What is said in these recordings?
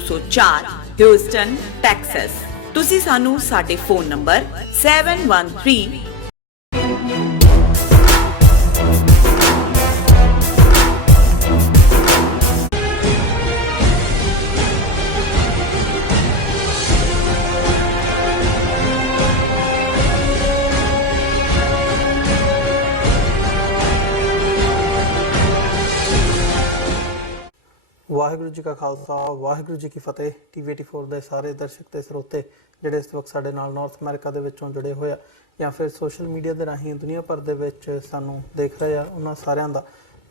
204 Houston Texas. ਤੁਸੀਂ ਸਾਨੂੰ ਸਾਡੇ ਫੋਨ ਨੰਬਰ 713 ਵਾਹਿਗੁਰੂ ਜੀ ਕਾ ਖਾਲਸਾ ਵਾਹਿਗੁਰੂ ਜੀ ਕੀ ਫਤਿਹ। TV 84 ਦੇ ਸਾਰੇ ਦਰਸ਼ਕ ਤੇ ਸਰੋਤੇ ਜਿਹੜੇ ਇਸ ਵਕਤ ਸਾਡੇ ਨਾਲ ਨਾਰਥ ਅਮਰੀਕਾ ਦੇ ਵਿੱਚੋਂ ਜੁੜੇ ਹੋਏ ਆ ਜਾਂ ਫਿਰ ਸੋਸ਼ਲ ਮੀਡੀਆ ਦੇ ਰਾਹੀਂ ਦੁਨੀਆ ਭਰ ਦੇ ਵਿੱਚ ਸਾਨੂੰ ਦੇਖ ਰਹੇ ਆ, ਉਹਨਾਂ ਸਾਰਿਆਂ ਦਾ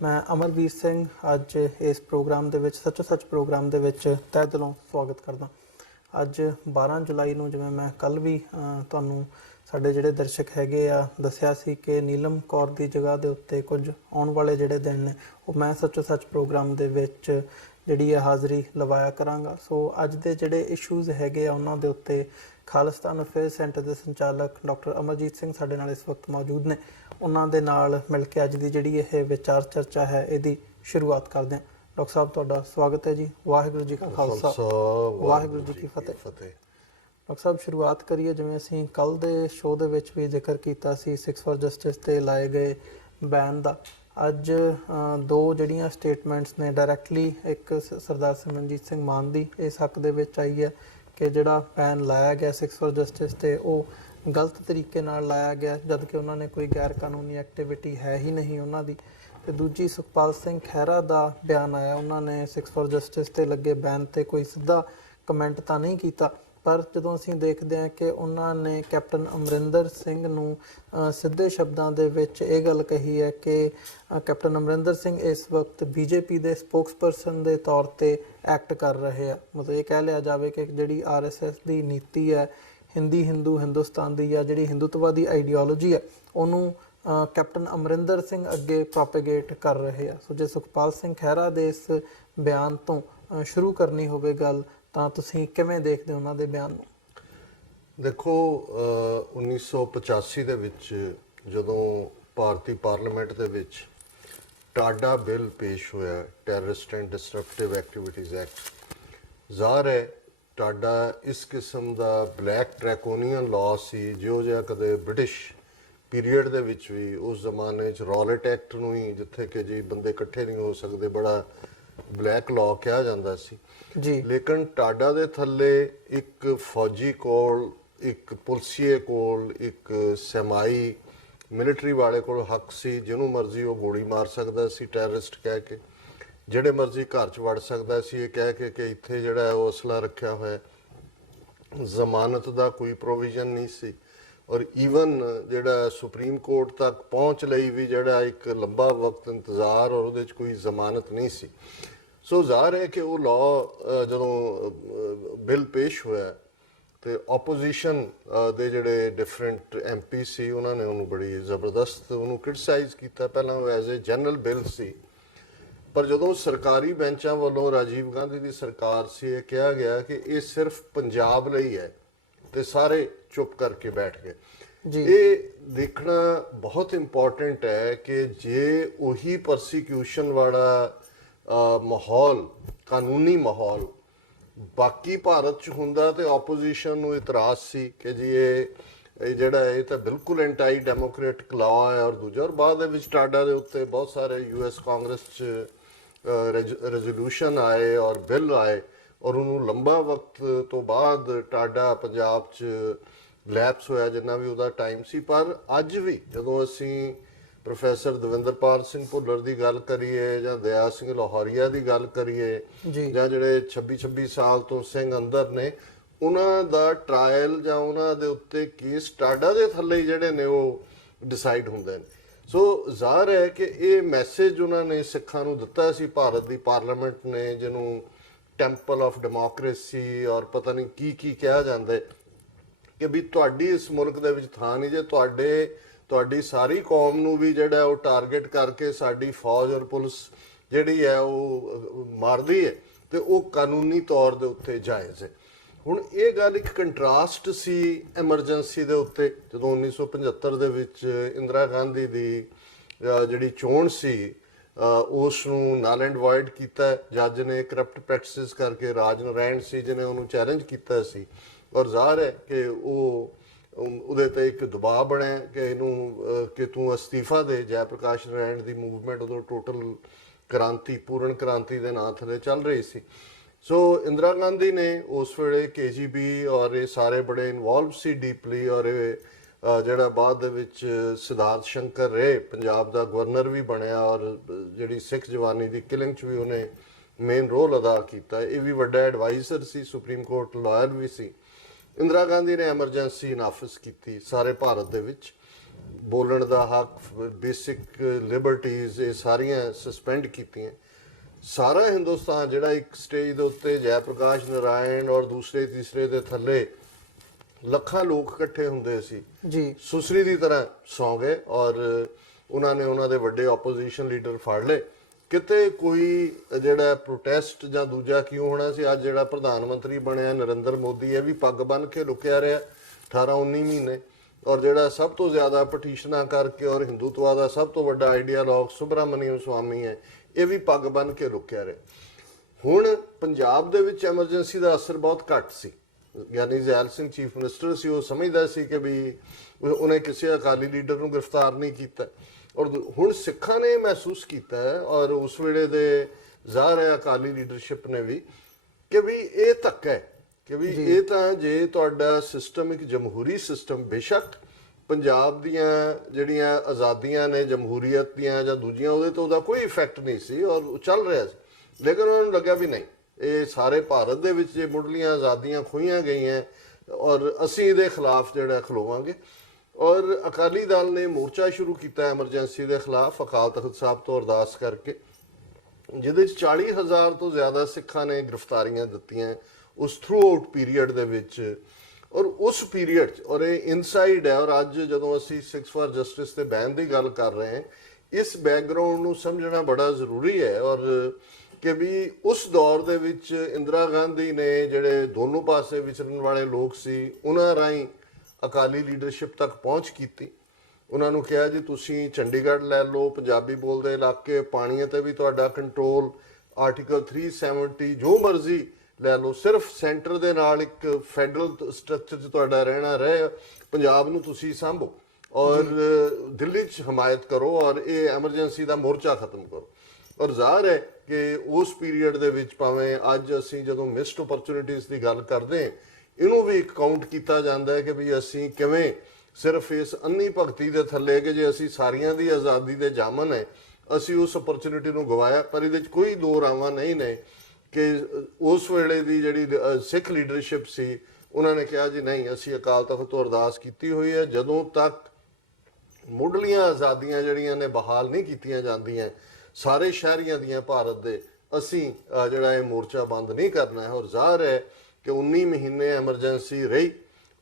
ਮੈਂ ਅਮਰਵੀਰ ਸਿੰਘ ਅੱਜ ਇਸ ਪ੍ਰੋਗਰਾਮ ਦੇ ਵਿੱਚ ਸੱਚੋ ਸੱਚ ਪ੍ਰੋਗਰਾਮ ਦੇ ਵਿੱਚ ਤਹਿ ਦਿਲੋਂ ਸਵਾਗਤ ਕਰਦਾ। ਅੱਜ 12 ਜੁਲਾਈ ਨੂੰ ਜਿਵੇਂ ਮੈਂ ਕੱਲ੍ਹ ਵੀ ਤੁਹਾਨੂੰ ਸਾਡੇ ਜਿਹੜੇ ਦਰਸ਼ਕ ਹੈਗੇ ਆ ਦੱਸਿਆ ਸੀ ਕਿ ਨੀਲਮ ਕੌਰ ਦੀ ਜਗ੍ਹਾ ਦੇ ਉੱਤੇ ਕੁਝ ਆਉਣ ਵਾਲੇ ਜਿਹੜੇ ਦਿਨ ਨੇ ਉਹ ਮੈਂ ਸੱਚੋ ਸੱਚ ਪ੍ਰੋਗਰਾਮ ਦੇ ਵਿੱਚ ਜਿਹੜੀ ਹੈ ਹਾਜ਼ਰੀ ਲਵਾਇਆ ਕਰਾਂਗਾ। ਸੋ ਅੱਜ ਦੇ ਜਿਹੜੇ ਇਸ਼ੂਜ਼ ਹੈਗੇ ਆ ਉਹਨਾਂ ਦੇ ਉੱਤੇ ਖਾਲਿਸਤਾਨ ਅਫੇਅਰ ਸੈਂਟਰ ਦੇ ਸੰਚਾਲਕ ਡਾਕਟਰ ਅਮਰਜੀਤ ਸਿੰਘ ਸਾਡੇ ਨਾਲ ਇਸ ਵਕਤ ਮੌਜੂਦ ਨੇ। ਉਹਨਾਂ ਦੇ ਨਾਲ ਮਿਲ ਕੇ ਅੱਜ ਦੀ ਜਿਹੜੀ ਇਹ ਵਿਚਾਰ ਚਰਚਾ ਹੈ ਇਹਦੀ ਸ਼ੁਰੂਆਤ ਕਰਦੇ ਹਾਂ। ਡਾਕਟਰ ਸਾਹਿਬ ਤੁਹਾਡਾ ਸਵਾਗਤ ਹੈ ਜੀ। ਵਾਹਿਗੁਰੂ ਜੀ ਕਾ ਖਾਲਸਾ ਵਾਹਿਗੁਰੂ ਜੀ ਕੀ ਫਤਿਹ। ਡਾਕਟਰ ਸਾਹਿਬ ਸ਼ੁਰੂਆਤ ਕਰੀਏ, ਜਿਵੇਂ ਅਸੀਂ ਕੱਲ੍ਹ ਦੇ ਸ਼ੋਅ ਦੇ ਵਿੱਚ ਵੀ ਜ਼ਿਕਰ ਕੀਤਾ ਸੀ 6 ਫॉर ਜਸਟਿਸ 'ਤੇ ਲਾਏ ਗਏ ਬੈਨ ਦਾ। ਅੱਜ ਦੋ ਜਿਹੜੀਆਂ ਸਟੇਟਮੈਂਟਸ ਨੇ ਡਾਇਰੈਕਟਲੀ ਇੱਕ ਸਰਦਾਰ ਸਿਮਰਨਜੀਤ ਸਿੰਘ ਮਾਨ ਦੀ ਇਸ ਹੱਕ ਦੇ ਵਿੱਚ ਆਈ ਹੈ ਕਿ ਜਿਹੜਾ ਬੈਨ ਲਾਇਆ ਗਿਆ 6 ਫॉर ਜਸਟਿਸ 'ਤੇ ਉਹ ਗਲਤ ਤਰੀਕੇ ਨਾਲ ਲਾਇਆ ਗਿਆ, ਜਦ ਕਿ ਉਹਨਾਂ ਨੇ ਕੋਈ ਗੈਰ ਕਾਨੂੰਨੀ ਐਕਟੀਵਿਟੀ ਹੈ ਹੀ ਨਹੀਂ ਉਹਨਾਂ ਦੀ। ਤੇ ਦੂਜੀ ਸੁਖਪਾਲ ਸਿੰਘ ਖਹਿਰਾ ਦਾ ਬਿਆਨ ਆਇਆ, ਉਹਨਾਂ ਨੇ 6 ਫॉर ਜਸਟਿਸ 'ਤੇ ਲੱਗੇ ਬੈਨ 'ਤੇ ਕੋਈ ਸਿੱਧਾ ਕਮੈਂਟ ਤਾਂ ਨਹੀਂ ਕੀਤਾ, ਪਰ ਜਦੋਂ ਅਸੀਂ ਦੇਖਦੇ ਹਾਂ ਕਿ ਉਹਨਾਂ ਨੇ ਕੈਪਟਨ ਅਮਰਿੰਦਰ ਸਿੰਘ ਨੂੰ ਸਿੱਧੇ ਸ਼ਬਦਾਂ ਦੇ ਵਿੱਚ ਇਹ ਗੱਲ ਕਹੀ ਹੈ ਕਿ ਕੈਪਟਨ ਅਮਰਿੰਦਰ ਸਿੰਘ ਇਸ ਵਕਤ BJP ਦੇ ਸਪੋਕਸਪਰਸਨ ਦੇ ਤੌਰ 'ਤੇ ਐਕਟ ਕਰ ਰਹੇ ਆ। ਮਤਲਬ ਇਹ ਕਹਿ ਲਿਆ ਜਾਵੇ ਕਿ ਜਿਹੜੀ RSS ਦੀ ਨੀਤੀ ਹੈ ਹਿੰਦੁਸਤਾਨ ਦੀ ਜਾਂ ਜਿਹੜੀ ਹਿੰਦੂਤਵਾਦੀ ਆਈਡੀਓਲੋਜੀ ਹੈ ਉਹਨੂੰ ਕੈਪਟਨ ਅਮਰਿੰਦਰ ਸਿੰਘ ਅੱਗੇ ਪ੍ਰੋਪੇਗੇਟ ਕਰ ਰਹੇ ਆ। ਸੋ ਜੇ ਸੁਖਪਾਲ ਸਿੰਘ ਖਹਿਰਾ ਦੇ ਇਸ ਬਿਆਨ ਤੋਂ ਸ਼ੁਰੂ ਕਰਨੀ ਹੋਵੇ ਗੱਲ ਤਾਂ ਤੁਸੀਂ ਕਿਵੇਂ ਦੇਖਦੇ ਹੋ ਉਹਨਾਂ ਦੇ ਬਿਆਨ ਨੂੰ? ਦੇਖੋ 1985 ਦੇ ਵਿੱਚ ਜਦੋਂ ਭਾਰਤੀ ਪਾਰਲੀਮੈਂਟ ਦੇ ਵਿੱਚ ਟਾਡਾ ਬਿੱਲ ਪੇਸ਼ ਹੋਇਆ, ਟੈਰਰਿਸਟ ਐਂਡ ਡਿਸਰਪਟਿਵ ਐਕਟੀਵਿਟੀਜ਼ ਐਕਟ, ਜ਼ਾਹਰ ਹੈ ਟਾਡਾ ਇਸ ਕਿਸਮ ਦਾ ਬਲੈਕ ਡਰੈਕੋਨੀਅਨ ਲਾਅ ਸੀ ਜਿਹੋ ਜਿਹਾ ਕਦੇ ਬ੍ਰਿਟਿਸ਼ ਪੀਰੀਅਡ ਦੇ ਵਿੱਚ ਵੀ ਉਸ ਜ਼ਮਾਨੇ 'ਚ ਰੌਲਟ ਐਕਟ ਨੂੰ ਹੀ, ਜਿੱਥੇ ਕਿ ਜੀ ਬੰਦੇ ਇਕੱਠੇ ਨਹੀਂ ਹੋ ਸਕਦੇ, ਬੜਾ ਬਲੈਕ ਲਾਅ ਕਿਹਾ ਜਾਂਦਾ ਸੀ ਜੀ। ਲੇਕਿਨ ਟਾਡਾ ਦੇ ਥੱਲੇ ਇੱਕ ਫੌਜੀ ਕੋਲ, ਇੱਕ ਪੁਲਸੀਏ ਕੋਲ, ਇੱਕ ਸੈਮਾਈ ਮਿਲਟਰੀ ਵਾਲੇ ਕੋਲ ਹੱਕ ਸੀ, ਜਿਹਨੂੰ ਮਰਜ਼ੀ ਉਹ ਗੋਲੀ ਮਾਰ ਸਕਦਾ ਸੀ ਟੈਰਰਿਸਟ ਕਹਿ ਕੇ, ਜਿਹੜੇ ਮਰਜ਼ੀ ਘਰ 'ਚ ਵੜ ਸਕਦਾ ਸੀ ਇਹ ਕਹਿ ਕੇ ਕਿ ਇੱਥੇ ਜਿਹੜਾ ਉਹ ਅਸਲਾ ਰੱਖਿਆ ਹੋਇਆ। ਜ਼ਮਾਨਤ ਦਾ ਕੋਈ ਪ੍ਰੋਵੀਜ਼ਨ ਨਹੀਂ ਸੀ ਔਰ ਈਵਨ ਜਿਹੜਾ ਸੁਪਰੀਮ ਕੋਰਟ ਤੱਕ ਪਹੁੰਚ ਲਈ ਵੀ ਜਿਹੜਾ ਇੱਕ ਲੰਬਾ ਵਕਤ ਇੰਤਜ਼ਾਰ ਔਰ ਉਹਦੇ 'ਚ ਕੋਈ ਜ਼ਮਾਨਤ ਨਹੀਂ ਸੀ। ਸੋ ਜ਼ਾਹਰ ਹੈ ਕਿ ਉਹ ਲਾਅ ਜਦੋਂ ਬਿੱਲ ਪੇਸ਼ ਹੋਇਆ ਤੇ ਆਪੋਜੀਸ਼ਨ ਦੇ ਜਿਹੜੇ ਡਿਫਰੈਂਟ MP ਸੀ ਉਹਨਾਂ ਨੇ ਉਹਨੂੰ ਬੜੀ ਜ਼ਬਰਦਸਤ ਉਹਨੂੰ ਕ੍ਰਿਟਿਸਾਈਜ਼ ਕੀਤਾ। ਪਹਿਲਾਂ ਉਹ ਐਜ਼ ਏ ਜਨਰਲ ਬਿੱਲ ਸੀ, ਪਰ ਜਦੋਂ ਸਰਕਾਰੀ ਬੈਂਚਾਂ ਵੱਲੋਂ ਰਾਜੀਵ ਗਾਂਧੀ ਦੀ ਸਰਕਾਰ ਸੀ ਇਹ ਕਿਹਾ ਗਿਆ ਕਿ ਇਹ ਸਿਰਫ ਪੰਜਾਬ ਲਈ ਹੈ ਤੇ ਸਾਰੇ ਚੁੱਪ ਕਰਕੇ ਬੈਠ ਗਏ ਜੀ। ਇਹ ਦੇਖਣਾ ਬਹੁਤ ਇੰਪੋਰਟੈਂਟ ਹੈ ਕਿ ਜੇ ਉਹੀ ਪਰਸੀਕਿਊਸ਼ਨ ਵਾਲਾ ਮਾਹੌਲ, ਕਾਨੂੰਨੀ ਮਾਹੌਲ ਬਾਕੀ ਭਾਰਤ 'ਚ ਹੁੰਦਾ ਤੇ ਆਪੋਜੀਸ਼ਨ ਨੂੰ ਇਤਰਾਜ਼ ਸੀ ਕਿ ਜੀ ਇਹ ਜਿਹੜਾ ਇਹ ਤਾਂ ਬਿਲਕੁਲ ਐਂਟਾਈ ਡੈਮੋਕ੍ਰੈਟਿਕ ਲਾਅ ਹੈ। ਔਰ ਦੂਜਾ, ਔਰ ਬਾਅਦ ਦੇ ਵਿੱਚ ਟਾਡਾ ਦੇ ਉੱਤੇ ਬਹੁਤ ਸਾਰੇ US ਕਾਂਗਰਸ 'ਚ ਰੈਜ਼ੋਲੂਸ਼ਨ ਆਏ ਔਰ ਬਿੱਲ ਆਏ ਔਰ ਉਹਨੂੰ ਲੰਬਾ ਵਕਤ ਤੋਂ ਬਾਅਦ ਟਾਡਾ ਪੰਜਾਬ 'ਚ ਲੈਪਸ ਹੋਇਆ ਜਿੰਨਾ ਵੀ ਉਹਦਾ ਟਾਈਮ ਸੀ। ਪਰ ਅੱਜ ਵੀ ਜਦੋਂ ਅਸੀਂ ਪ੍ਰੋਫੈਸਰ ਦਵਿੰਦਰਪਾਲ ਸਿੰਘ ਭੁੱਲਰ ਦੀ ਗੱਲ ਕਰੀਏ ਜਾਂ ਦਇਆ ਸਿੰਘ ਲਾਹੌਰੀਆ ਦੀ ਗੱਲ ਕਰੀਏ ਜਾਂ ਜਿਹੜੇ 26 ਸਾਲ ਤੋਂ ਸਿੰਘ ਅੰਦਰ ਨੇ, ਉਹਨਾਂ ਦਾ ਟਰਾਇਲ ਜਾਂ ਉਹਨਾਂ ਦੇ ਉੱਤੇ ਕੇਸ ਟਾਡਾ ਦੇ ਥੱਲੇ ਜਿਹੜੇ ਨੇ ਉਹ ਡਿਸਾਈਡ ਹੁੰਦੇ ਨੇ। ਸੋ ਜ਼ਾਹਰ ਹੈ ਕਿ ਇਹ ਮੈਸੇਜ ਉਹਨਾਂ ਨੇ ਸਿੱਖਾਂ ਨੂੰ ਦਿੱਤਾ ਸੀ, ਭਾਰਤ ਦੀ ਪਾਰਲੀਮੈਂਟ ਨੇ, ਜਿਹਨੂੰ ਟੈਂਪਲ ਆਫ ਡੈਮੋਕ੍ਰੇਸੀ ਔਰ ਪਤਾ ਨਹੀਂ ਕੀ ਕਿਹਾ ਜਾਂਦਾ, ਕਿ ਵੀ ਤੁਹਾਡੀ ਇਸ ਮੁਲਕ ਦੇ ਵਿੱਚ ਥਾਂ ਨਹੀਂ ਜੇ ਤੁਹਾਡੀ ਸਾਰੀ ਕੌਮ ਨੂੰ ਵੀ ਜਿਹੜਾ ਉਹ ਟਾਰਗੇਟ ਕਰਕੇ ਸਾਡੀ ਫੌਜ ਔਰ ਪੁਲਿਸ ਜਿਹੜੀ ਹੈ ਉਹ ਮਾਰਦੀ ਹੈ ਤੇ ਉਹ ਕਾਨੂੰਨੀ ਤੌਰ ਦੇ ਉੱਤੇ ਜਾਇਜ਼ ਹੈ। ਹੁਣ ਇਹ ਗੱਲ ਇੱਕ ਕੰਟਰਾਸਟ ਸੀ ਐਮਰਜੈਂਸੀ ਦੇ ਉੱਤੇ, ਜਦੋਂ 1975 ਦੇ ਵਿੱਚ ਇੰਦਰਾ ਗਾਂਧੀ ਦੀ ਜਿਹੜੀ ਚੋਣ ਸੀ ਉਸ ਨੂੰ ਨਲ ਐਂਡ ਵਾਇਡ ਕੀਤਾ। ਜੱਜ ਨੇ ਕਰਪਟ ਪ੍ਰੈਕਟਿਸਿਸ ਕਰਕੇ, ਰਾਜ ਨਾਰਾਇਣ ਸੀ ਜਿਹਨੇ ਉਹਨੂੰ ਚੈਲੰਜ ਕੀਤਾ ਸੀ, ਔਰ ਜ਼ਾਹਰ ਹੈ ਕਿ ਉਹਦੇ ਤੇ ਇੱਕ ਦਬਾਅ ਬਣਿਆ ਕਿ ਇਹਨੂੰ ਕਿ ਤੂੰ ਅਸਤੀਫਾ ਦੇ। ਜੈ ਪ੍ਰਕਾਸ਼ ਨਾਰਾਇਣ ਦੀ ਮੂਵਮੈਂਟ ਉਦੋਂ ਟੋਟਲ ਕ੍ਰਾਂਤੀ, ਪੂਰਨ ਕ੍ਰਾਂਤੀ ਦੇ ਨਾਂ ਥੱਲੇ ਚੱਲ ਰਹੀ ਸੀ। ਸੋ ਇੰਦਰਾ ਗਾਂਧੀ ਨੇ ਉਸ ਵੇਲੇ KGB ਔਰ ਇਹ ਸਾਰੇ ਬੜੇ ਇਨਵੋਲਵ ਸੀ ਡੀਪਲੀ, ਔਰ ਇਹ ਜਿਹੜਾ ਬਾਅਦ ਦੇ ਵਿੱਚ ਸਿਧਾਰਥ ਸ਼ੰਕਰ ਰਹੇ, ਪੰਜਾਬ ਦਾ ਗਵਰਨਰ ਵੀ ਬਣਿਆ, ਔਰ ਜਿਹੜੀ ਸਿੱਖ ਜਵਾਨੀ ਦੀ ਕਿਲਿੰਗ 'ਚ ਵੀ ਉਹਨੇ ਮੇਨ ਰੋਲ ਅਦਾ ਕੀਤਾ। ਇਹ ਵੀ ਵੱਡਾ ਐਡਵਾਈਜ਼ਰ ਸੀ, ਸੁਪਰੀਮ ਕੋਰਟ ਲਾਇਰ ਵੀ ਸੀ। ਇੰਦਰਾ ਗਾਂਧੀ ਨੇ ਐਮਰਜੈਂਸੀ ਨਾਫਿਜ਼ ਕੀਤੀ ਸਾਰੇ ਭਾਰਤ ਦੇ ਵਿੱਚ। ਬੋਲਣ ਦਾ ਹੱਕ, ਬੇਸਿਕ ਲਿਬਰਟੀਜ਼, ਇਹ ਸਾਰੀਆਂ ਸਸਪੈਂਡ ਕੀਤੀਆਂ। ਸਾਰਾ ਹਿੰਦੁਸਤਾਨ ਜਿਹੜਾ ਇੱਕ ਸਟੇਜ ਦੇ ਉੱਤੇ ਜੈ ਪ੍ਰਕਾਸ਼ ਨਾਰਾਇਣ ਔਰ ਦੂਸਰੇ ਤੀਸਰੇ ਦੇ ਥੱਲੇ ਲੱਖਾਂ ਲੋਕ ਇਕੱਠੇ ਹੁੰਦੇ ਸੀ ਜੀ, ਸੁਸਰੀ ਦੀ ਤਰ੍ਹਾਂ ਸੌਂ ਗਏ, ਔਰ ਉਹਨਾਂ ਨੇ ਉਹਨਾਂ ਦੇ ਵੱਡੇ ਆਪੋਜੀਸ਼ਨ ਲੀਡਰ ਫੜ ਲਏ। ਕਿਤੇ ਕੋਈ ਜਿਹੜਾ ਪ੍ਰੋਟੈਸਟ ਜਾਂ ਦੂਜਾ ਕਿਉਂ ਹੋਣਾ ਸੀ। ਅੱਜ ਜਿਹੜਾ ਪ੍ਰਧਾਨ ਮੰਤਰੀ ਬਣਿਆ ਨਰਿੰਦਰ ਮੋਦੀ, ਇਹ ਵੀ ਪੱਗ ਬੰਨ੍ਹ ਕੇ ਲੁਕਿਆ ਰਿਹਾ 18-19 ਮਹੀਨੇ, ਔਰ ਜਿਹੜਾ ਸਭ ਤੋਂ ਜ਼ਿਆਦਾ ਪਟੀਸ਼ਨਾਂ ਕਰਕੇ ਔਰ ਹਿੰਦੂਤਵਾ ਦਾ ਸਭ ਤੋਂ ਵੱਡਾ ਆਈਡੀਆਲੋਗ ਸੁਬਰਾਮਨੀਅਮ ਸਵਾਮੀ ਹੈ, ਇਹ ਵੀ ਪੱਗ ਬੰਨ੍ਹ ਕੇ ਲੁਕਿਆ ਰਿਹਾ। ਹੁਣ ਪੰਜਾਬ ਦੇ ਵਿੱਚ ਐਮਰਜੈਂਸੀ ਦਾ ਅਸਰ ਬਹੁਤ ਘੱਟ ਸੀ। ਗਿਆਨੀ ਜ਼ੈਲ ਸਿੰਘ ਚੀਫ ਮਿਨਿਸਟਰ ਸੀ, ਉਹ ਸਮਝਦਾ ਸੀ ਕਿ ਵੀ ਉਹਨੇ ਕਿਸੇ ਅਕਾਲੀ ਲੀਡਰ ਨੂੰ ਗ੍ਰਿਫਤਾਰ ਨਹੀਂ ਕੀਤਾ। ਔਰ ਹੁਣ ਸਿੱਖਾਂ ਨੇ ਮਹਿਸੂਸ ਕੀਤਾ ਹੈ, ਔਰ ਉਸ ਵੇਲੇ ਦੇ ਜ਼ਾਹਰ ਹੈ ਅਕਾਲੀ ਲੀਡਰਸ਼ਿਪ ਨੇ ਵੀ, ਕਿ ਵੀ ਇਹ ਧੱਕਾ ਹੈ ਕਿ ਵੀ ਇਹ ਤਾਂ ਜੇ ਤੁਹਾਡਾ ਸਿਸਟਮ ਇੱਕ ਜਮਹੂਰੀ ਸਿਸਟਮ, ਬੇਸ਼ੱਕ ਪੰਜਾਬ ਦੀਆਂ ਜਿਹੜੀਆਂ ਆਜ਼ਾਦੀਆਂ ਨੇ ਜਮਹੂਰੀਅਤ ਦੀਆਂ ਜਾਂ ਦੂਜੀਆਂ, ਉਹਦੇ ਤੋਂ ਉਹਦਾ ਕੋਈ ਇਫੈਕਟ ਨਹੀਂ ਸੀ ਔਰ ਉਹ ਚੱਲ ਰਿਹਾ ਸੀ। ਲੇਕਿਨ ਉਹਨਾਂ ਨੂੰ ਲੱਗਾ ਵੀ ਨਹੀਂ, ਇਹ ਸਾਰੇ ਭਾਰਤ ਦੇ ਵਿੱਚ ਜੇ ਮੁੱਢਲੀਆਂ ਆਜ਼ਾਦੀਆਂ ਖੋਹੀਆਂ ਗਈਆਂ ਔਰ ਅਸੀਂ ਇਹਦੇ ਖਿਲਾਫ ਜਿਹੜਾ ਖਲੋਵਾਂਗੇ। ਔਰ ਅਕਾਲੀ ਦਲ ਨੇ ਮੋਰਚਾ ਸ਼ੁਰੂ ਕੀਤਾ ਐਮਰਜੈਂਸੀ ਦੇ ਖਿਲਾਫ ਅਕਾਲ ਤਖਤ ਸਾਹਿਬ ਤੋਂ ਅਰਦਾਸ ਕਰਕੇ, ਜਿਹਦੇ 'ਚ 40,000 ਤੋਂ ਜ਼ਿਆਦਾ ਸਿੱਖਾਂ ਨੇ ਗ੍ਰਿਫਤਾਰੀਆਂ ਦਿੱਤੀਆਂ ਉਸ ਥਰੂ ਆਊਟ ਪੀਰੀਅਡ ਦੇ ਵਿੱਚ। ਔਰ ਉਸ ਪੀਰੀਅਡ 'ਚ, ਔਰ ਇਹ ਇਨਸਾਈਡ ਹੈ, ਔਰ ਅੱਜ ਜਦੋਂ ਅਸੀਂ ਸਿੱਖਸ ਫਾਰ ਜਸਟਿਸ ਤੇ ਬੈਨ ਦੀ ਗੱਲ ਕਰ ਰਹੇ ਹਾਂ, ਇਸ ਬੈਕਗ੍ਰਾਉਂਡ ਨੂੰ ਸਮਝਣਾ ਬੜਾ ਜ਼ਰੂਰੀ ਹੈ। ਔਰ ਕਿ ਵੀ ਉਸ ਦੌਰ ਦੇ ਵਿੱਚ ਇੰਦਰਾ ਗਾਂਧੀ ਨੇ ਜਿਹੜੇ ਦੋਨੋਂ ਪਾਸੇ ਵਿਚਰਨ ਵਾਲੇ ਲੋਕ ਸੀ, ਉਹਨਾਂ ਰਾਹੀਂ ਅਕਾਲੀ ਲੀਡਰਸ਼ਿਪ ਤੱਕ ਪਹੁੰਚ ਕੀਤੀ। ਉਹਨਾਂ ਨੂੰ ਕਿਹਾ ਜੀ ਤੁਸੀਂ ਚੰਡੀਗੜ੍ਹ ਲੈ ਲਓ, ਪੰਜਾਬੀ ਬੋਲਦੇ ਇਲਾਕੇ, ਪਾਣੀਆਂ ਤੇ ਵੀ ਤੁਹਾਡਾ ਕੰਟਰੋਲ, ਆਰਟੀਕਲ 370 ਜੋ ਮਰਜ਼ੀ ਲੈ ਲਓ, ਸਿਰਫ ਸੈਂਟਰ ਦੇ ਨਾਲ ਇੱਕ ਫੈਡਰਲ ਸਟਰਕਚਰ 'ਚ ਤੁਹਾਡਾ ਰਹਿਣਾ ਰਹੇ, ਪੰਜਾਬ ਨੂੰ ਤੁਸੀਂ ਸਾਂਭੋ ਔਰ ਦਿੱਲੀ 'ਚ ਹਮਾਇਤ ਕਰੋ ਔਰ ਇਹ ਐਮਰਜੈਂਸੀ ਦਾ ਮੋਰਚਾ ਖਤਮ ਕਰੋ। ਔਰ ਜ਼ਾਹਰ ਹੈ ਕਿ ਉਸ ਪੀਰੀਅਡ ਦੇ ਵਿੱਚ ਭਾਵੇਂ ਅੱਜ ਅਸੀਂ ਜਦੋਂ ਮਿਸਡ ਓਪਰਚੁਨਿਟੀਜ਼ ਦੀ ਗੱਲ ਕਰਦੇ ਹਾਂ, ਇਹਨੂੰ ਵੀ ਇੱਕ ਕਾਊਂਟ ਕੀਤਾ ਜਾਂਦਾ ਹੈ ਕਿ ਵੀ ਅਸੀਂ ਕਿਵੇਂ ਸਿਰਫ ਇਸ ਅੰਨੀ ਭਗਤੀ ਦੇ ਥੱਲੇ ਕਿ ਜੇ ਅਸੀਂ ਸਾਰੀਆਂ ਦੀ ਆਜ਼ਾਦੀ ਦੇ ਜਾਮਨ ਹੈ, ਅਸੀਂ ਉਸ ਓਪਰਚੁਨਿਟੀ ਨੂੰ ਗਵਾਇਆ। ਪਰ ਇਹਦੇ 'ਚ ਕੋਈ ਦੋ ਰਾਵਾਂ ਨਹੀਂ ਨੇ ਕਿ ਉਸ ਵੇਲੇ ਦੀ ਜਿਹੜੀ ਸਿੱਖ ਲੀਡਰਸ਼ਿਪ ਸੀ, ਉਹਨਾਂ ਨੇ ਕਿਹਾ ਜੀ ਨਹੀਂ, ਅਸੀਂ ਅਕਾਲ ਤਖਤ ਤੋਂ ਅਰਦਾਸ ਕੀਤੀ ਹੋਈ ਹੈ, ਜਦੋਂ ਤੱਕ ਮੁੱਢਲੀਆਂ ਆਜ਼ਾਦੀਆਂ ਜਿਹੜੀਆਂ ਨੇ ਬਹਾਲ ਨਹੀਂ ਕੀਤੀਆਂ ਜਾਂਦੀਆਂ ਸਾਰੇ ਸ਼ਹਿਰੀਆਂ ਦੀਆਂ ਭਾਰਤ ਦੇ, ਅਸੀਂ ਜਿਹੜਾ ਇਹ ਮੋਰਚਾ ਬੰਦ ਨਹੀਂ ਕਰਨਾ ਹੈ। ਔਰ ਜ਼ਾਹਰ ਹੈ ਕਿ 19 ਮਹੀਨੇ ਐਮਰਜੈਂਸੀ ਰਹੀ।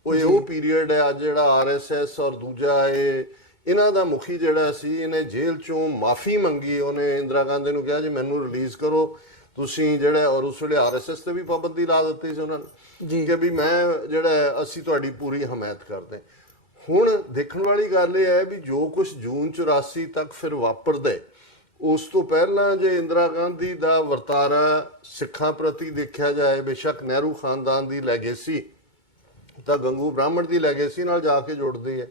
ਉਹ ਪੀਰੀਅਡ ਹੈ ਅੱਜ ਜਿਹੜਾ RSS ਔਰ ਦੂਜਾ ਇਹਨਾਂ ਦਾ ਮੁਖੀ ਜਿਹੜਾ ਸੀ, ਇਹਨੇ ਜੇਲ੍ਹ ਚੋਂ ਮਾਫੀ ਮੰਗੀ। ਉਹਨੇ ਇੰਦਰਾ ਗਾਂਧੀ ਨੂੰ ਕਿਹਾ ਜੀ ਮੈਨੂੰ ਰਿਲੀਜ਼ ਕਰੋ ਤੁਸੀਂ ਜਿਹੜਾ, ਔਰ ਉਸ ਵੇਲੇ RSS ਤੇ ਵੀ ਪਾਬੰਦੀ ਲਾ ਦਿੱਤੀ ਸੀ ਉਹਨਾਂ ਨੇ ਕਿ ਵੀ ਮੈਂ ਜਿਹੜਾ ਅਸੀਂ ਤੁਹਾਡੀ ਪੂਰੀ ਹਮਾਇਤ ਕਰਦੇ। ਹੁਣ ਦੇਖਣ ਵਾਲੀ ਗੱਲ ਇਹ ਹੈ ਵੀ ਜੋ ਕੁਝ ਜੂਨ 84 ਤੱਕ ਫਿਰ ਵਾਪਰਦਾ, ਉਸ ਤੋਂ ਪਹਿਲਾਂ ਜੇ ਇੰਦਰਾ ਗਾਂਧੀ ਦਾ ਵਰਤਾਰਾ ਸਿੱਖਾਂ ਪ੍ਰਤੀ ਦੇਖਿਆ ਜਾਏ, ਬੇਸ਼ੱਕ ਨਹਿਰੂ ਖਾਨਦਾਨ ਦੀ ਲੈਗੇਸੀ ਤਾਂ ਗੰਗੂ ਬ੍ਰਾਹਮਣ ਦੀ ਲੈਗੇਸੀ ਨਾਲ ਜਾ ਕੇ ਜੁੜਦੀ ਹੈ,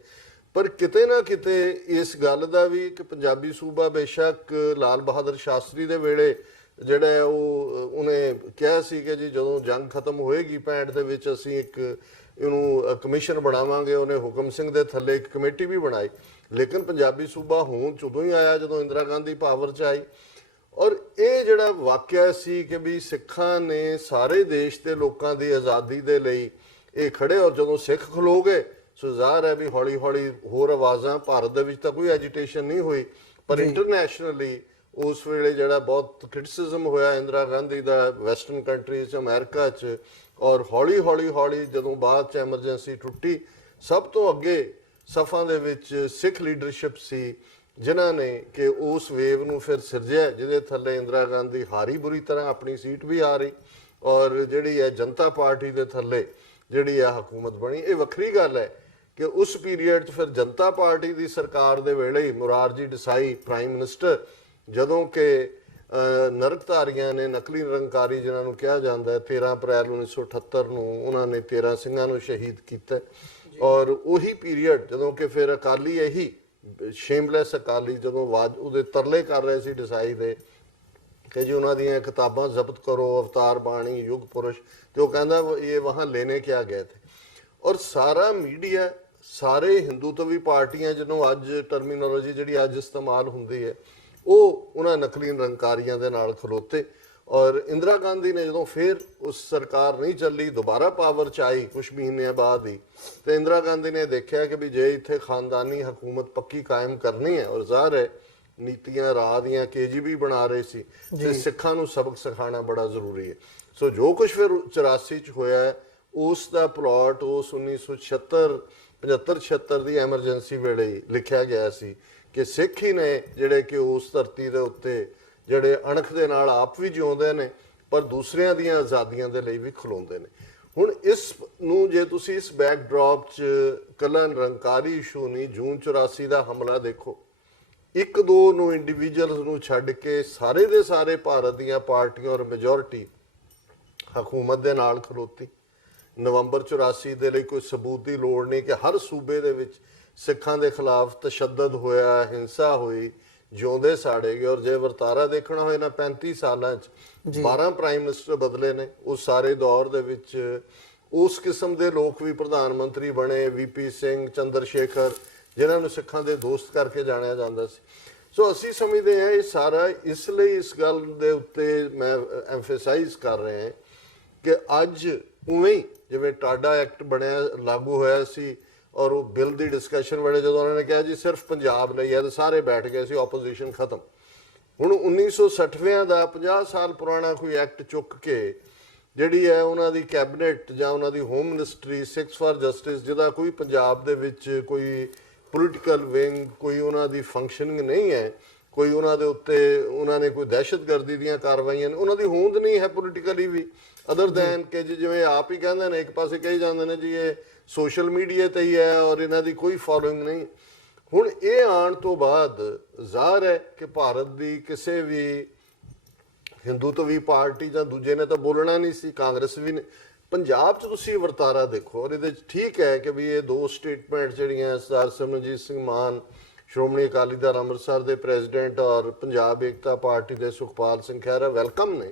ਪਰ ਕਿਤੇ ਨਾ ਕਿਤੇ ਇਸ ਗੱਲ ਦਾ ਵੀ ਕਿ ਪੰਜਾਬੀ ਸੂਬਾ ਬੇਸ਼ੱਕ ਲਾਲ ਬਹਾਦਰ ਸ਼ਾਸਤਰੀ ਦੇ ਵੇਲੇ ਜਿਹੜਾ ਉਹਨੇ ਕਿਹਾ ਸੀ ਕਿ ਜੀ ਜਦੋਂ ਜੰਗ ਖਤਮ ਹੋਏਗੀ 65 ਦੇ ਵਿੱਚ ਅਸੀਂ ਇੱਕ ਇਹਨੂੰ ਕਮਿਸ਼ਨ ਬਣਾਵਾਂਗੇ, ਉਹਨੇ ਹੁਕਮ ਸਿੰਘ ਦੇ ਥੱਲੇ ਇੱਕ ਕਮੇਟੀ ਵੀ ਬਣਾਈ। ਲੇਕਿਨ ਪੰਜਾਬੀ ਸੂਬਾ ਹੋਂਦ 'ਚ ਉਦੋਂ ਹੀ ਆਇਆ ਜਦੋਂ ਇੰਦਰਾ ਗਾਂਧੀ ਪਾਵਰ 'ਚ ਆਈ। ਔਰ ਇਹ ਜਿਹੜਾ ਵਾਕਿਆ ਸੀ ਕਿ ਵੀ ਸਿੱਖਾਂ ਨੇ ਸਾਰੇ ਦੇਸ਼ ਦੇ ਲੋਕਾਂ ਦੀ ਆਜ਼ਾਦੀ ਦੇ ਲਈ ਇਹ ਖੜੇ, ਔਰ ਜਦੋਂ ਸਿੱਖ ਖਲੋ ਗਏ ਸੋ ਜ਼ਾਹਰ ਹੈ ਵੀ ਹੌਲੀ ਹੌਲੀ ਹੋਰ ਆਵਾਜ਼ਾਂ, ਭਾਰਤ ਦੇ ਵਿੱਚ ਤਾਂ ਕੋਈ ਐਜੀਟੇਸ਼ਨ ਨਹੀਂ ਹੋਈ ਪਰ ਇੰਟਰਨੈਸ਼ਨਲੀ ਉਸ ਵੇਲੇ ਜਿਹੜਾ ਬਹੁਤ ਕ੍ਰਿਟਿਸਿਜ਼ਮ ਹੋਇਆ ਇੰਦਰਾ ਗਾਂਧੀ ਦਾ ਵੈਸਟਰਨ ਕੰਟਰੀਜ਼ 'ਚ, ਅਮਰੀਕਾ 'ਚ। ਔਰ ਹੌਲੀ ਹੌਲੀ ਜਦੋਂ ਬਾਅਦ 'ਚ ਐਮਰਜੈਂਸੀ ਟੁੱਟੀ, ਸਭ ਤੋਂ ਅੱਗੇ ਸਫਾਂ ਦੇ ਵਿੱਚ ਸਿੱਖ ਲੀਡਰਸ਼ਿਪ ਸੀ ਜਿਨ੍ਹਾਂ ਨੇ ਕਿ ਉਸ ਵੇਵ ਨੂੰ ਫਿਰ ਸਿਰਜਿਆ, ਜਿਹਦੇ ਥੱਲੇ ਇੰਦਰਾ ਗਾਂਧੀ ਹਾਰੀ ਬੁਰੀ ਤਰ੍ਹਾਂ, ਆਪਣੀ ਸੀਟ ਵੀ ਆ ਰਹੀ, ਔਰ ਜਿਹੜੀ ਹੈ ਜਨਤਾ ਪਾਰਟੀ ਦੇ ਥੱਲੇ ਜਿਹੜੀ ਹੈ ਹਕੂਮਤ ਬਣੀ। ਇਹ ਵੱਖਰੀ ਗੱਲ ਹੈ ਕਿ ਉਸ ਪੀਰੀਅਡ 'ਚ ਫਿਰ ਜਨਤਾ ਪਾਰਟੀ ਦੀ ਸਰਕਾਰ ਦੇ ਵੇਲੇ ਹੀ ਮੁਰਾਰਜੀ ਦੇਸਾਈ ਪ੍ਰਾਈਮ ਮਿਨਿਸਟਰ, ਜਦੋਂ ਕਿ ਨਰਕਧਾਰੀਆਂ ਨੇ ਨਕਲੀ ਨਿਰੰਕਾਰੀ ਜਿਨ੍ਹਾਂ ਨੂੰ ਕਿਹਾ ਜਾਂਦਾ ਹੈ 13 ਅਪ੍ਰੈਲ 1978 ਨੂੰ ਉਹਨਾਂ ਨੇ 13 ਸਿੰਘਾਂ ਨੂੰ ਸ਼ਹੀਦ ਕੀਤਾ ਔਰ ਉਹੀ ਪੀਰੀਅਡ ਜਦੋਂ ਕਿ ਫਿਰ ਅਕਾਲੀ ਇਹੀ ਸ਼ੇਮਲੈਸ ਅਕਾਲੀ ਜਦੋਂ ਉਹਦੇ ਤਰਲੇ ਕਰ ਰਹੇ ਸੀ ਡਿਸਾਈ ਦੇ ਕਿ ਜੀ ਉਹਨਾਂ ਦੀਆਂ ਕਿਤਾਬਾਂ ਜ਼ਬਤ ਕਰੋ ਅਵਤਾਰ ਬਾਣੀ ਯੁਗ ਪੁਰਸ਼ ਤੇ ਉਹ ਕਹਿੰਦਾ ਇਹ ਵਹਾਂ ਲੈਣੇ ਕਿਆ ਗਏ ਥੇ ਔਰ ਸਾਰਾ ਮੀਡੀਆ ਸਾਰੇ ਹਿੰਦੂਤਵੀ ਪਾਰਟੀਆਂ ਜਿਹਨੂੰ ਅੱਜ ਟਰਮੀਨੋਲੋਜੀ ਜਿਹੜੀ ਅੱਜ ਇਸਤੇਮਾਲ ਹੁੰਦੀ ਹੈ ਉਹ ਉਹਨਾਂ ਨਕਲੀ ਨਿਰੰਕਾਰੀਆਂ ਦੇ ਨਾਲ ਖਲੋਤੇ ਔਰ ਇੰਦਰਾ ਗਾਂਧੀ ਨੇ ਜਦੋਂ ਫਿਰ ਉਸ ਸਰਕਾਰ ਨਹੀਂ ਚੱਲੀ ਦੁਬਾਰਾ ਪਾਵਰ 'ਚ ਆਈ ਕੁਝ ਮਹੀਨਿਆਂ ਬਾਅਦ ਹੀ ਤੇ ਇੰਦਰਾ ਗਾਂਧੀ ਨੇ ਦੇਖਿਆ ਕਿ ਵੀ ਜੇ ਇੱਥੇ ਖਾਨਦਾਨੀ ਹਕੂਮਤ ਪੱਕੀ ਕਾਇਮ ਕਰਨੀ ਹੈ ਔਰ ਜ਼ਾਹਰ ਹੈ ਨੀਤੀਆਂ ਰਾਹ ਦੀਆਂ KGB ਬਣਾ ਰਹੇ ਸੀ ਤੇ ਸਿੱਖਾਂ ਨੂੰ ਸਬਕ ਸਿਖਾਉਣਾ ਬੜਾ ਜ਼ਰੂਰੀ ਹੈ ਸੋ ਜੋ ਕੁਝ ਫਿਰ 84 ਚ ਹੋਇਆ ਉਸ ਦਾ ਪਲਾਟ ਉਸ 1976 75-76 ਦੀ ਐਮਰਜੈਂਸੀ ਵੇਲੇ ਲਿਖਿਆ ਗਿਆ ਸੀ ਕਿ ਸਿੱਖ ਹੀ ਨੇ ਜਿਹੜੇ ਕਿ ਉਸ ਧਰਤੀ ਦੇ ਉੱਤੇ ਜਿਹੜੇ ਅਣਖ ਦੇ ਨਾਲ ਆਪ ਵੀ ਜਿਉਂਦੇ ਨੇ ਪਰ ਦੂਸਰਿਆਂ ਦੀਆਂ ਆਜ਼ਾਦੀਆਂ ਦੇ ਲਈ ਵੀ ਖਲੋਂਦੇ ਨੇ ਹੁਣ ਇਸ ਨੂੰ ਜੇ ਤੁਸੀਂ ਇਸ ਬੈਕਡ੍ਰੌਪ 'ਚ ਕੱਲਾ ਨਿਰੰਕਾਰੀ ਇਸ਼ੂ ਨਹੀਂ ਜੂਨ 84 ਦਾ ਹਮਲਾ ਦੇਖੋ ਇੱਕ ਦੋ ਨੂੰ ਇੰਡੀਵਿਜੂਅਲਸ ਨੂੰ ਛੱਡ ਕੇ ਸਾਰੇ ਦੇ ਸਾਰੇ ਭਾਰਤ ਦੀਆਂ ਪਾਰਟੀਆਂ ਔਰ ਮੈਜੋਰਿਟੀ ਹਕੂਮਤ ਦੇ ਨਾਲ ਖਲੋਤੀ ਨਵੰਬਰ 84 ਦੇ ਲਈ ਕੋਈ ਸਬੂਤ ਦੀ ਲੋੜ ਨਹੀਂ ਕਿ ਹਰ ਸੂਬੇ ਦੇ ਵਿੱਚ ਸਿੱਖਾਂ ਦੇ ਖਿਲਾਫ ਤਸ਼ੱਦਦ ਹੋਇਆ ਹਿੰਸਾ ਹੋਈ ਜਿਉਂਦੇ ਸਾੜੇ ਗਏ ਔਰ ਜੇ ਵਰਤਾਰਾ ਦੇਖਣਾ ਹੋਏ ਨਾ 35 ਸਾਲਾਂ 'ਚ 12 ਪ੍ਰਾਈਮ ਮਿਨਿਸਟਰ ਬਦਲੇ ਨੇ ਉਸ ਸਾਰੇ ਦੌਰ ਦੇ ਵਿੱਚ ਉਸ ਕਿਸਮ ਦੇ ਲੋਕ ਵੀ ਪ੍ਰਧਾਨ ਮੰਤਰੀ ਬਣੇ VP ਸਿੰਘ ਚੰਦਰ ਸ਼ੇਖਰ ਜਿਨ੍ਹਾਂ ਨੂੰ ਸਿੱਖਾਂ ਦੇ ਦੋਸਤ ਕਰਕੇ ਜਾਣਿਆ ਜਾਂਦਾ ਸੀ ਸੋ ਅਸੀਂ ਸਮਝਦੇ ਹਾਂ ਇਹ ਸਾਰਾ ਇਸ ਲਈ ਇਸ ਗੱਲ ਦੇ ਉੱਤੇ ਮੈਂ ਐਮਫਸਾਈਜ਼ ਕਰ ਰਿਹਾ ਹਾਂ ਕਿ ਅੱਜ ਉਵੇਂ ਜਿਵੇਂ ਟਾਡਾ ਐਕਟ ਬਣਿਆ ਲਾਗੂ ਹੋਇਆ ਸੀ ਔਰ ਉਹ ਬਿੱਲ ਦੀ ਡਿਸਕਸ਼ਨ ਵੇਲੇ ਜਦੋਂ ਉਹਨਾਂ ਨੇ ਕਿਹਾ ਜੀ ਸਿਰਫ ਪੰਜਾਬ ਲਈ ਹੈ ਤੇ ਸਾਰੇ ਬੈਠ ਗਏ ਸੀ ਆਪੋਜੀਸ਼ਨ ਖਤਮ ਹੁਣ 1960ਵਿਆਂ ਦਾ 50 ਸਾਲ ਪੁਰਾਣਾ ਕੋਈ ਐਕਟ ਚੁੱਕ ਕੇ ਜਿਹੜੀ ਹੈ ਉਹਨਾਂ ਦੀ ਕੈਬਨਿਟ ਜਾਂ ਉਹਨਾਂ ਦੀ home ministry Sikhs for justice ਜਿਹਦਾ ਕੋਈ ਪੰਜਾਬ ਦੇ ਵਿੱਚ ਕੋਈ ਪੋਲੀਟੀਕਲ ਵਿੰਗ ਕੋਈ ਉਹਨਾਂ ਦੀ ਫੰਕਸ਼ਨਿੰਗ ਨਹੀਂ ਹੈ ਕੋਈ ਉਹਨਾਂ ਦੇ ਉੱਤੇ ਉਹਨਾਂ ਨੇ ਕੋਈ ਦਹਿਸ਼ਤਗਰਦੀ ਦੀਆਂ ਕਾਰਵਾਈਆਂ ਨੇ ਉਹਨਾਂ ਦੀ ਹੋਂਦ ਨਹੀਂ ਹੈ ਪੋਲੀਟੀਕਲੀ ਵੀ ਅਦਰ ਦੈਨ ਕਿ ਜਿਵੇਂ ਆਪ ਹੀ ਕਹਿੰਦੇ ਨੇ ਇੱਕ ਪਾਸੇ ਕਹੀ ਜਾਂਦੇ ਨੇ ਜੀ ਇਹ ਸੋਸ਼ਲ ਮੀਡੀਆ ਤੇ ਹੀ ਹੈ ਔਰ ਇਹਨਾਂ ਦੀ ਕੋਈ ਫੋਲੋਇੰਗ ਨਹੀਂ ਹੁਣ ਇਹ ਆਉਣ ਤੋਂ ਬਾਅਦ ਜ਼ਾਹਰ ਹੈ ਕਿ ਭਾਰਤ ਦੀ ਕਿਸੇ ਵੀ ਹਿੰਦੂਤਵੀ ਪਾਰਟੀ ਜਾਂ ਦੂਜੇ ਨੇ ਤਾਂ ਬੋਲਣਾ ਨਹੀਂ ਸੀ ਕਾਂਗਰਸ ਵੀ ਨੇ ਪੰਜਾਬ 'ਚ ਤੁਸੀਂ ਵਰਤਾਰਾ ਦੇਖੋ ਔਰ ਇਹਦੇ 'ਚ ਠੀਕ ਹੈ ਕਿ ਵੀ ਇਹ ਦੋ ਸਟੇਟਮੈਂਟ ਜਿਹੜੀਆਂ ਸਰਦਾਰ ਸਿਮਰਨਜੀਤ ਸਿੰਘ ਮਾਨ ਸ਼੍ਰੋਮਣੀ ਅਕਾਲੀ ਦਲ ਅੰਮ੍ਰਿਤਸਰ ਦੇ ਪ੍ਰੈਜ਼ੀਡੈਂਟ ਔਰ ਪੰਜਾਬ ਏਕਤਾ ਪਾਰਟੀ ਦੇ ਸੁਖਪਾਲ ਸਿੰਘ ਖਹਿਰਾ ਵੈਲਕਮ ਨੇ